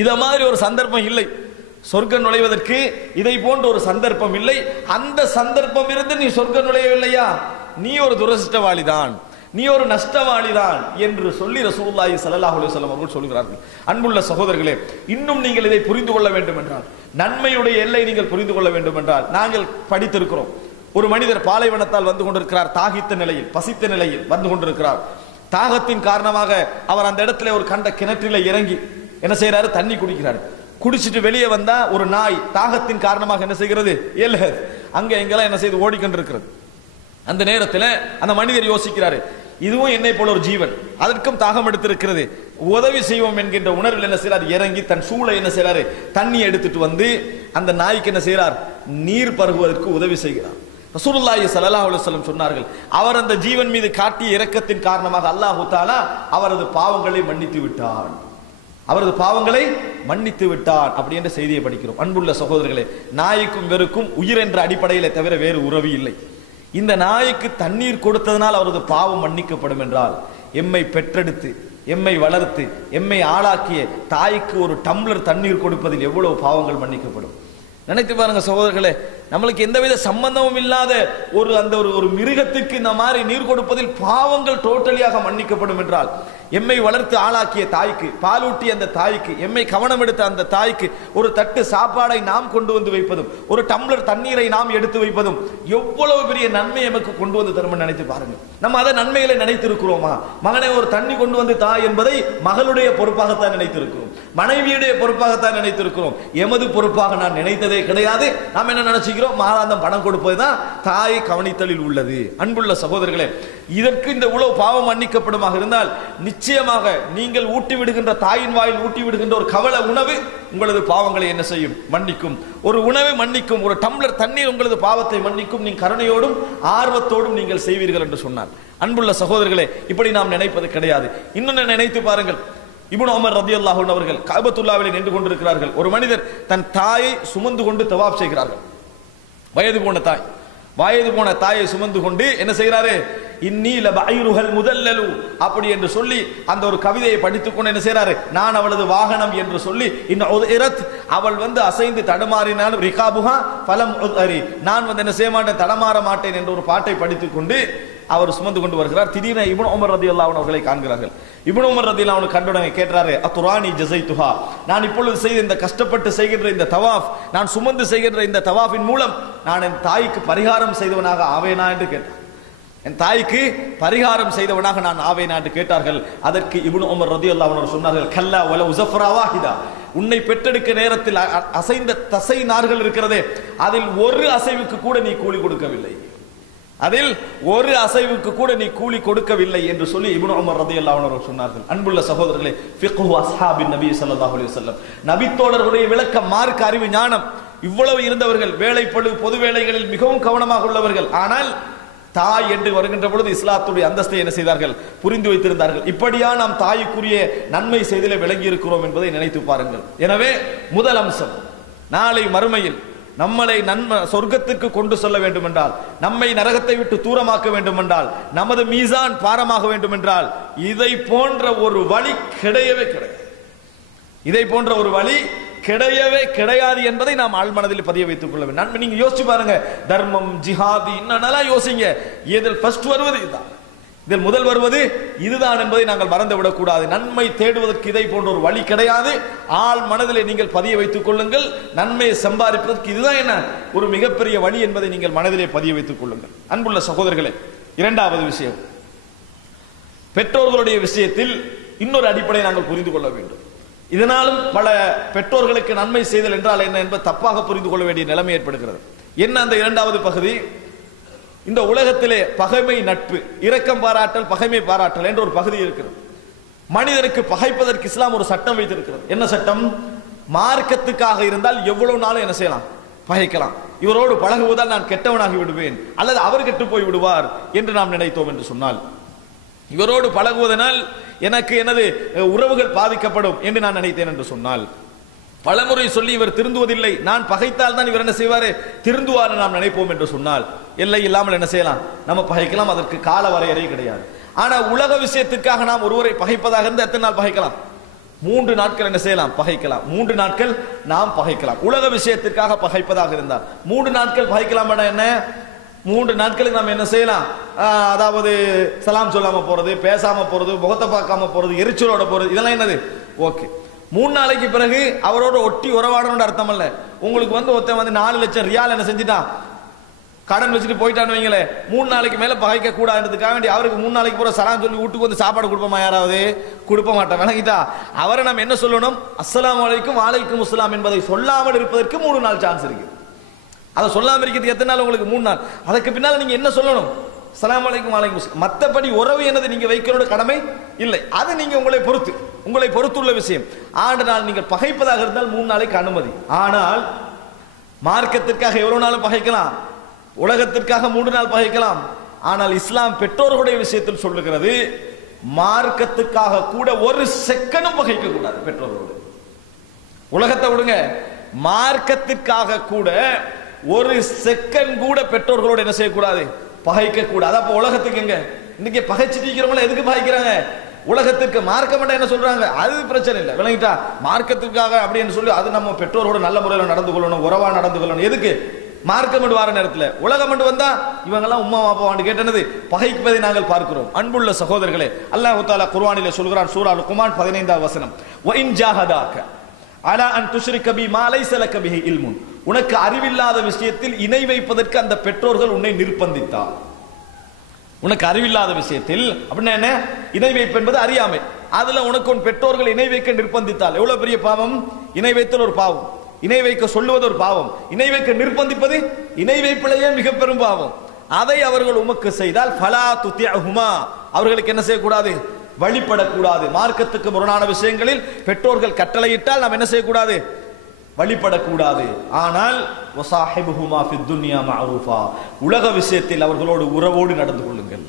இத மாதிரி ஒரு சந்தர்ப்பம் இல்லை, சொர்க்கம் நுழைவதற்கு இதை போன்ற ஒரு சந்தர்ப்பம் இல்லை. அந்த சந்தர்ப்பம் இருந்து நீ சொர்க்கம் நுழையவில்லையா, நீ ஒரு துரதிர்ஷ்டவாளிதான், நீ ஒரு நஷ்டவாளிதான் என்று சொல்லி ரசூலுல்லாஹி ஸல்லல்லாஹு அலைஹி வஸல்லம் அவர்கள் சொல்கிறார்கள். அன்புள்ள சகோதரர்களே, இன்னும் நீங்கள் இதை புரிந்து கொள்ள வேண்டும் என்றால், நன்மையுடைய எல்லை நீங்கள் புரிந்து கொள்ள வேண்டும் என்றால், நாங்கள் படித்திருக்கிறோம், ஒரு மனிதர் பாலைவனத்தால் வந்து கொண்டிருக்கிறார், தாகித்த நிலையில் பசித்த நிலையில் வந்து கொண்டிருக்கிறார். தாகத்தின் காரணமாக அவர் அந்த இடத்துல ஒரு கண்ட கிணற்றில இறங்கி என்ன செய்யறாரு, தண்ணி குடிக்கிறார். குடிச்சிட்டு வெளியே வந்தா ஒரு நாய் தாகத்தின் காரணமாக என்ன செய்கிறது, அங்க எங்கெல்லாம் என்ன செய்து ஓடிக்கொண்டிருக்கிறது. அந்த நேரத்தில் அந்த மனிதர் யோசிக்கிறாரு, இதுவும் என்னை போல ஒரு ஜீவன், அதற்கும் தாகம் எடுத்திருக்கிறது, உதவி செய்வோம் என்கின்ற உணர்வில் என்ன செய்யறார், இறங்கி தன் சூளை என்ன செய்யறாரு, தண்ணி எடுத்துட்டு வந்து அந்த நாய்க்கு என்ன செய்யறார், நீர் பருகுவதற்கு உதவி செய்கிறார். ரசூலுல்லாஹி ஸல்லல்லாஹு அலைஹி வஸல்லம் சொன்னார்கள், அவர் அந்த ஜீவன் மீது காட்டிய இரக்கத்தின் காரணமாக அல்லாஹ் தஆலா அவரது பாவங்களை மன்னித்து விட்டார், அவரது பாவங்களை மன்னித்து விட்டார் அப்படி என்ற செய்தியை படிக்கிறோம். அன்புள்ள சகோதரர்களே, நாய்க்கும் வெறுக்கும் உயிர் என்ற அடிப்படையிலே தவிர வேறு உறவு இல்லை. இந்த நாய்க்கு தண்ணீர் கொடுத்ததனால் அவரது பாவம் மன்னிக்கப்படும் என்றால், எம்மை பெற்றெடுத்து எம்மை வளர்த்து எம்மை ஆளாக்கிய தாய்க்கு ஒரு டம்ளர் தண்ணீர் கொடுப்பதில் எவ்வளவு பாவங்கள் மன்னிக்கப்படும். நினைத்து பாருங்க சகோதரர்களே, நம்மளுக்கு எந்தவித சம்பந்தமும் இல்லாத ஒரு மிருகத்திற்கு இந்த மாதிரி நீர் கொடுப்பதில் பாவங்கள் டோட்டலியாக மன்னிக்கப்படும் என்றால், எம்மை வளர்த்து ஆளாக்கிய தாய்க்கு, பாலூட்டி அந்த தாய்க்கு, எம்மை கவனம் எடுத்த அந்த தாய்க்கு ஒரு தட்டு சாப்பாடை நாம் கொண்டு வந்து வைப்பதும், ஒரு டம்ளர் தண்ணீரை நாம் எடுத்து வைப்பதும் எவ்வளவு பெரிய நன்மை நமக்கு கொண்டு வந்து தரும் நினைத்து பாருங்க. நம்ம அதை நன்மைகளை நினைத்திருக்கிறோமா? மகனை ஒரு தண்ணி கொண்டு வந்து தாய் என்பதை மகளுடைய பொறுப்பாகத்தான் நினைத்திருக்கிறோம், மனைவியுடைய பொறுப்பாகத்தான் நினைத்திருக்கிறோம். எமது பொறுப்பாக நான் நினைத்ததே கிடையாது. நாம் என்ன நினைச்சுக்கிறோம், மாதாந்தம் பணம் கொடுப்பதுதான் தாயை கவனித்தலில் உள்ளது. அன்புள்ள சகோதரர்களே, இதற்கு இந்த உளவு பாவம் மன்னிக்கப்படுமாக இருந்தால், நிச்சயமாக நீங்கள் ஊட்டி விடுகின்ற தாயின் வாயில் ஊட்டி விடுகின்ற ஒரு கவல உணவு உங்களது பாவங்களை என்ன செய்யும், மன்னிக்கும். ஒரு உணவை மன்னிக்கும், ஒரு டம்ளர் தண்ணீர் உங்களது பாவத்தை மன்னிக்கும். நீங்கள் கருணையோடும் ஆர்வத்தோடும் நீங்கள் செய்வீர்கள் என்று சொன்னார். அன்புள்ள சகோதரர்களே, இப்படி நாம் நினைப்பது கிடையாது. இன்னொன்று நினைத்து பாருங்கள், இப்னு உமர் ரலியல்லாஹு அன்ஹு அவர்கள் கஅபத்துல்லாஹ்விலே நின்று கொண்டிருக்கிறார்கள். ஒரு மனிதர் தன் தாயை சுமந்து கொண்டு தவாப் செய்கிறார்கள். வயது போன தாயை சுமந்து கொண்டு என்ன செய்கிறாரு, இன்னி லபைருஹல் முதல்லலு அப்படி என்று சொல்லி அந்த ஒரு கவிதையை படித்துக் கொண்டு என்ன செய்கிறாரு, நான் அவளது வாகனம் என்று சொல்லி, அவள் வந்து அசைந்து தடுமாறினால் ரிகாபுஹா ஃபலம் உத்ரி, நான் வந்து என்ன செய்ய மாட்டேன், தடமாற மாட்டேன் என்ற ஒரு பாட்டை படித்துக் கொண்டு அவர் சுமந்து கொண்டு வருகிறார். திடீரென இப்னு உமர் ரலியல்லாஹு அன்ஹு அவர்களை காண்கிறார்கள். இப்னு உமர் ரலியல்லாஹு அன்ஹு கண்டவுடனே கேட்கிறாரு, அத்துரானி ஜஸைதுஹா, நான் இப்பொழுது செய்த இந்த கஷ்டப்பட்டு செய்கின்ற இந்த தவாஃப், நான் சுமந்து செய்கின்ற இந்த தவாஃபின் மூலம் நான் என் தாய்க்கு பரிகாரம் செய்தவனாக ஆவேனா என்று கேட்டார். என் தாய்க்கு பரிகாரம் செய்தவனாக நான் ஆவேன் என்று கேட்டார்கள். அதற்கு இப்னு உமர் ரலியல்லாஹு அன்ஹு சொன்னார்கள், கல்லா வல உஸஃப்ரா வாஹிதா, உன்னை பெற்றெடுக்க நேரத்தில் அசைந்த தசை நார்கள் இருக்கிறதே, அதில் ஒரு அசைவுக்கு கூட நீ கூலி கொடுக்கவில்லை, அதில் ஒரு அசைவுக்கு கூட நீ கூலி கொடுக்கவில்லை என்று சொல்லி இப்னு உமர் ரலியல்லாஹு அன்ஹு சொன்னார்கள். அன்புள்ள சகோதரர்களே, ஃபிக்ஹு அஸ்ஹாபின் நபி ஸல்லல்லாஹு அலைஹி வஸல்லம், நபித்தோழர்களுடைய விளக்க மார்க்க அறிவு ஞானம் இவ்வளவு இருந்தவர்கள், வேலைப்பளு பொது வேலைகளில் மிகவும் கவனமாக உள்ளவர்கள். ஆனால் தாய் என்று வருகின்ற பொழுது இஸ்லாத்துடைய அந்தஸ்தை என்ன செய்தார்கள், புரிந்து வைத்திருந்தார்கள். இப்படியா நாம் தாய்க்குரிய நன்மை செய்திலே விளங்கி இருக்கிறோம் என்பதை நினைத்து பாருங்கள். எனவே முதல் அம்சம், நாளை மறுமையில் நம்மளை சொர்க்கத்துக்கு கொண்டு செல்ல வேண்டும் என்றால், நம்மை நரகத்தை விட்டு தூரமாக்க வேண்டும் என்றால், நமது மீசான் பாரமாக வேண்டும் என்றால், இதை போன்ற ஒரு வழி கிடையவே கிடையாது. இதை போன்ற ஒரு வழி கிடையவே கிடையாது என்பதை நாம் ஆழ்மனதில் பதிய வைத்துக் கொள்ள வேண்டும். நீங்க யோசிச்சு பாருங்க, தர்மம், ஜிஹாதி, இன்னும் யோசிங்க, இதில் ஃபர்ஸ்ட் வருவது இதுதான், இதில் முதல் வருவது இதுதான் என்பதை நாங்கள் மறந்து விடக்கூடாது. நன்மை தேடுவதற்கு இதை போன்ற ஒரு வழி கிடையாது. ஆள் மனதிலே நீங்கள் பதிய வைத்துக் கொள்ளுங்கள். நன்மையை சம்பாதிப்பதற்கு இதுதான் என்ன ஒரு மிகப்பெரிய வழி என்பதை நீங்கள் மனதிலே பதிய வைத்துக் கொள்ளுங்கள். அன்புள்ள சகோதரர்களே, இரண்டாவது விஷயம், பெற்றோர்களுடைய விஷயத்தில் இன்னொரு அடிப்படையை நாங்கள் புரிந்து கொள்ள வேண்டும். இதனாலும் பல பெற்றோர்களுக்கு நன்மை செய்தல் என்றால் என்ன என்பது தப்பாக புரிந்து கொள்ள வேண்டிய நிலைமை ஏற்படுகிறது. என்ன அந்த இரண்டாவது பகுதி? இந்த உலகத்திலே பகைமை நட்பு, இரக்கம் பாராட்டல், பகைமை பாராட்டல் என்ற ஒரு பகுதி இருக்கிறது. மனிதனுக்கு பகைப்பதற்கு இஸ்லாம் ஒரு சட்டம் வைத்திருக்கிறது. என்ன சட்டம்? மார்க்கத்துக்காக இருந்தால் எவ்வளவு நாளும் என்ன செய்யலாம், பகைக்கலாம். இவரோடு பழகுவதால் நான் கெட்டவனாகி விடுவேன் அல்லது அவர் கெட்டு போய் விடுவார் என்று நாம் நினைத்தோம் என்று சொன்னால், இவரோடு பழகுவதனால் எனக்கு எனது உறவுகள் பாதிக்கப்படும் என்று நான் நினைத்தேன் என்று சொன்னால், பலமுறை சொல்லி இவர் திருந்துவதில்லை, நான் பகைத்தால் தான் இவர் என்ன செய்வாரு, திருந்துவார் நாம் நினைப்போம் என்று சொன்னால், எல்லை இல்லாமல் என்ன செய்யலாம், நம்ம பகைக்கலாம். அதற்கு கால வரையறை கிடையாது. ஆனா உலக விஷயத்திற்காக நாம் ஒருவரை பகைப்பதாக இருந்து எத்தனை நாள் பகைக்கலாம்? 3 நாட்கள் என்ன செய்யலாம், பகைக்கலாம். 3 நாட்கள் நாம் பகைக்கலாம். உலக விஷயத்திற்காக பகைப்பதாக இருந்தால் 3 நாட்கள் பகைக்கலாம். என்ன 3 நாட்களுக்கு நாம் என்ன செய்யலாம், அதாவது சலாம் சொல்லாம போறது, பேசாம போறது, முகத்தை பார்க்காம போறது, எரிச்சலோட போறது, இதெல்லாம் என்னது ஓகே. 3 நாளைக்கு பிறகு அவரோட ஒட்டி உறவாடணும்னு அர்த்தம் அல்ல. உங்களுக்கு ஒருத்தன் 4 லட்சம் ரியால் என்ன செஞ்சுட்டான், கடன் வச்சுட்டு போயிட்டான்னு வைங்களே, 3 நாளைக்கு மேல பகைக்க கூடாதுன்றதுக்காக வேண்டி அவருக்கு 3 நாளைக்கு பூரா சலாம் சொல்லி வீட்டுக்கு சாப்பாடு கொடுப்போமா? யாராவது கொடுக்க மாட்டோம். விளங்கிட்டா? அவரை நம்ம என்ன சொல்லணும், அஸ்ஸலாமு அலைக்கும் வலைக்கும் அஸ்ஸலாம் என்பதை சொல்லாமல் இருப்பதற்கு 3 நாள் சான்ஸ் இருக்கு. அதை சொல்லாம இருக்கிறதுக்கு எத்தனை நாள்? உங்களுக்கு 3 நாள். அதுக்கு பின்னால் நீங்க என்ன சொல்லணும், அஸ்ஸலாமு அலைக்கும் வலைக்கும் அஸ்ஸலாம். மற்றபடி உறவு என்னது நீங்க வைக்கிறோட கடமை இல்லை. அது நீங்க உங்களை பொறுத்துள்ள விஷயம். ஆனால் நீங்கள் பகைப்பதாக இருந்தால் 3 நாளைக்கு அனுமதி. ஆனால் மார்க்கத்திற்காக எவ்வளவு நாளும் பகைக்கலாம், உலகத்திற்காக 3 நாள் பகைக்கலாம். ஆனால் இஸ்லாம் பெற்றோர்களுடைய விஷயத்தில் சொல்லுகிறது, மார்க்கத்துக்காக கூட ஒரு செகண்டும் பகைக்க கூடாது பெற்றோர்களோடு. உலகத்தை விடுங்க, மார்க்கத்திற்காக கூட ஒரு செகண்ட் கூட பெற்றோர்களோடு என்ன செய்யக்கூடாது, பகைக்க கூடாது. அப்ப உலகத்துக்கு எங்க இன்னைக்கு பகைச்சிட்டு இருக்கிறவங்கள எதுக்கு பகைக்கிறாங்க? உலகத்திற்கு. மார்க்கம் என்ன சொல்றாங்க, அது பிரச்சனை இல்லை. விளங்கிட்டா? மார்க்கத்துக்காக அப்படின்னு சொல்லி அது நம்ம பெற்றோரோட நல்ல முறையில் நடந்து கொள்ளணும், உறவா நடந்து கொள்ளணும். எதுக்கு? மார்க்கம் வார நேரத்தில் உலகம் வந்தா இவங்கெல்லாம் உம்மா அப்பா கேட்டனது பகைப்பதை நாங்கள் பார்க்கிறோம். அன்புள்ள சகோதரர்களே, அல்லாஹ் தஆலா குர்ஆனிலே சொல்கிறான், சூரா லுக்மான் 15வது வசனம், வ இன் ஜாஹதாக அலா அன் துஷ்ரிக பி மா லைஸ லக பிஹி இல்முன், உனக்கு அறிவில்லாத விஷயத்தில் இணை வைப்பதற்கு அந்த பெற்றோர்கள் உன்னை நிர்பந்தித்தார். உனக்கு அறிவில்லாத விஷயத்தில் அப்படின்னா என்ன, இணை வைப்பு என்பது அறியாமை. அதுல உனக்கு உன் பெற்றோர்கள் இணை வைக்க நிர்பந்தித்தால் எவ்வளவு பெரிய பாவம். இணை வைத்தல் ஒரு பாவம், இணை வைக்க சொல்லுவது ஒரு பாவம், இணை வைக்க நிர்பந்திப்பது இணை வைப்பிலேயே மிக பெரும் பாவம். அதை அவர்கள் உமக்கு செய்தால் ஃபலா துத்திஅஹுமா, அவர்களுக்கு என்ன செய்யக்கூடாது, வழிபடக்கூடாது. மார்க்கத்துக்கு முரணான விஷயங்களில் பெற்றோர்கள் கட்டளையிட்டால் நாம் என்ன செய்யக்கூடாது, வழிபடக்கூடாது. ஆனால் வஸாஹிபுஹுமா ஃபித் துன்யா மஅரூஃபா, உலக விஷயத்தில் அவர்களோடு உறவோடு நடந்து கொள்ளுங்கள்.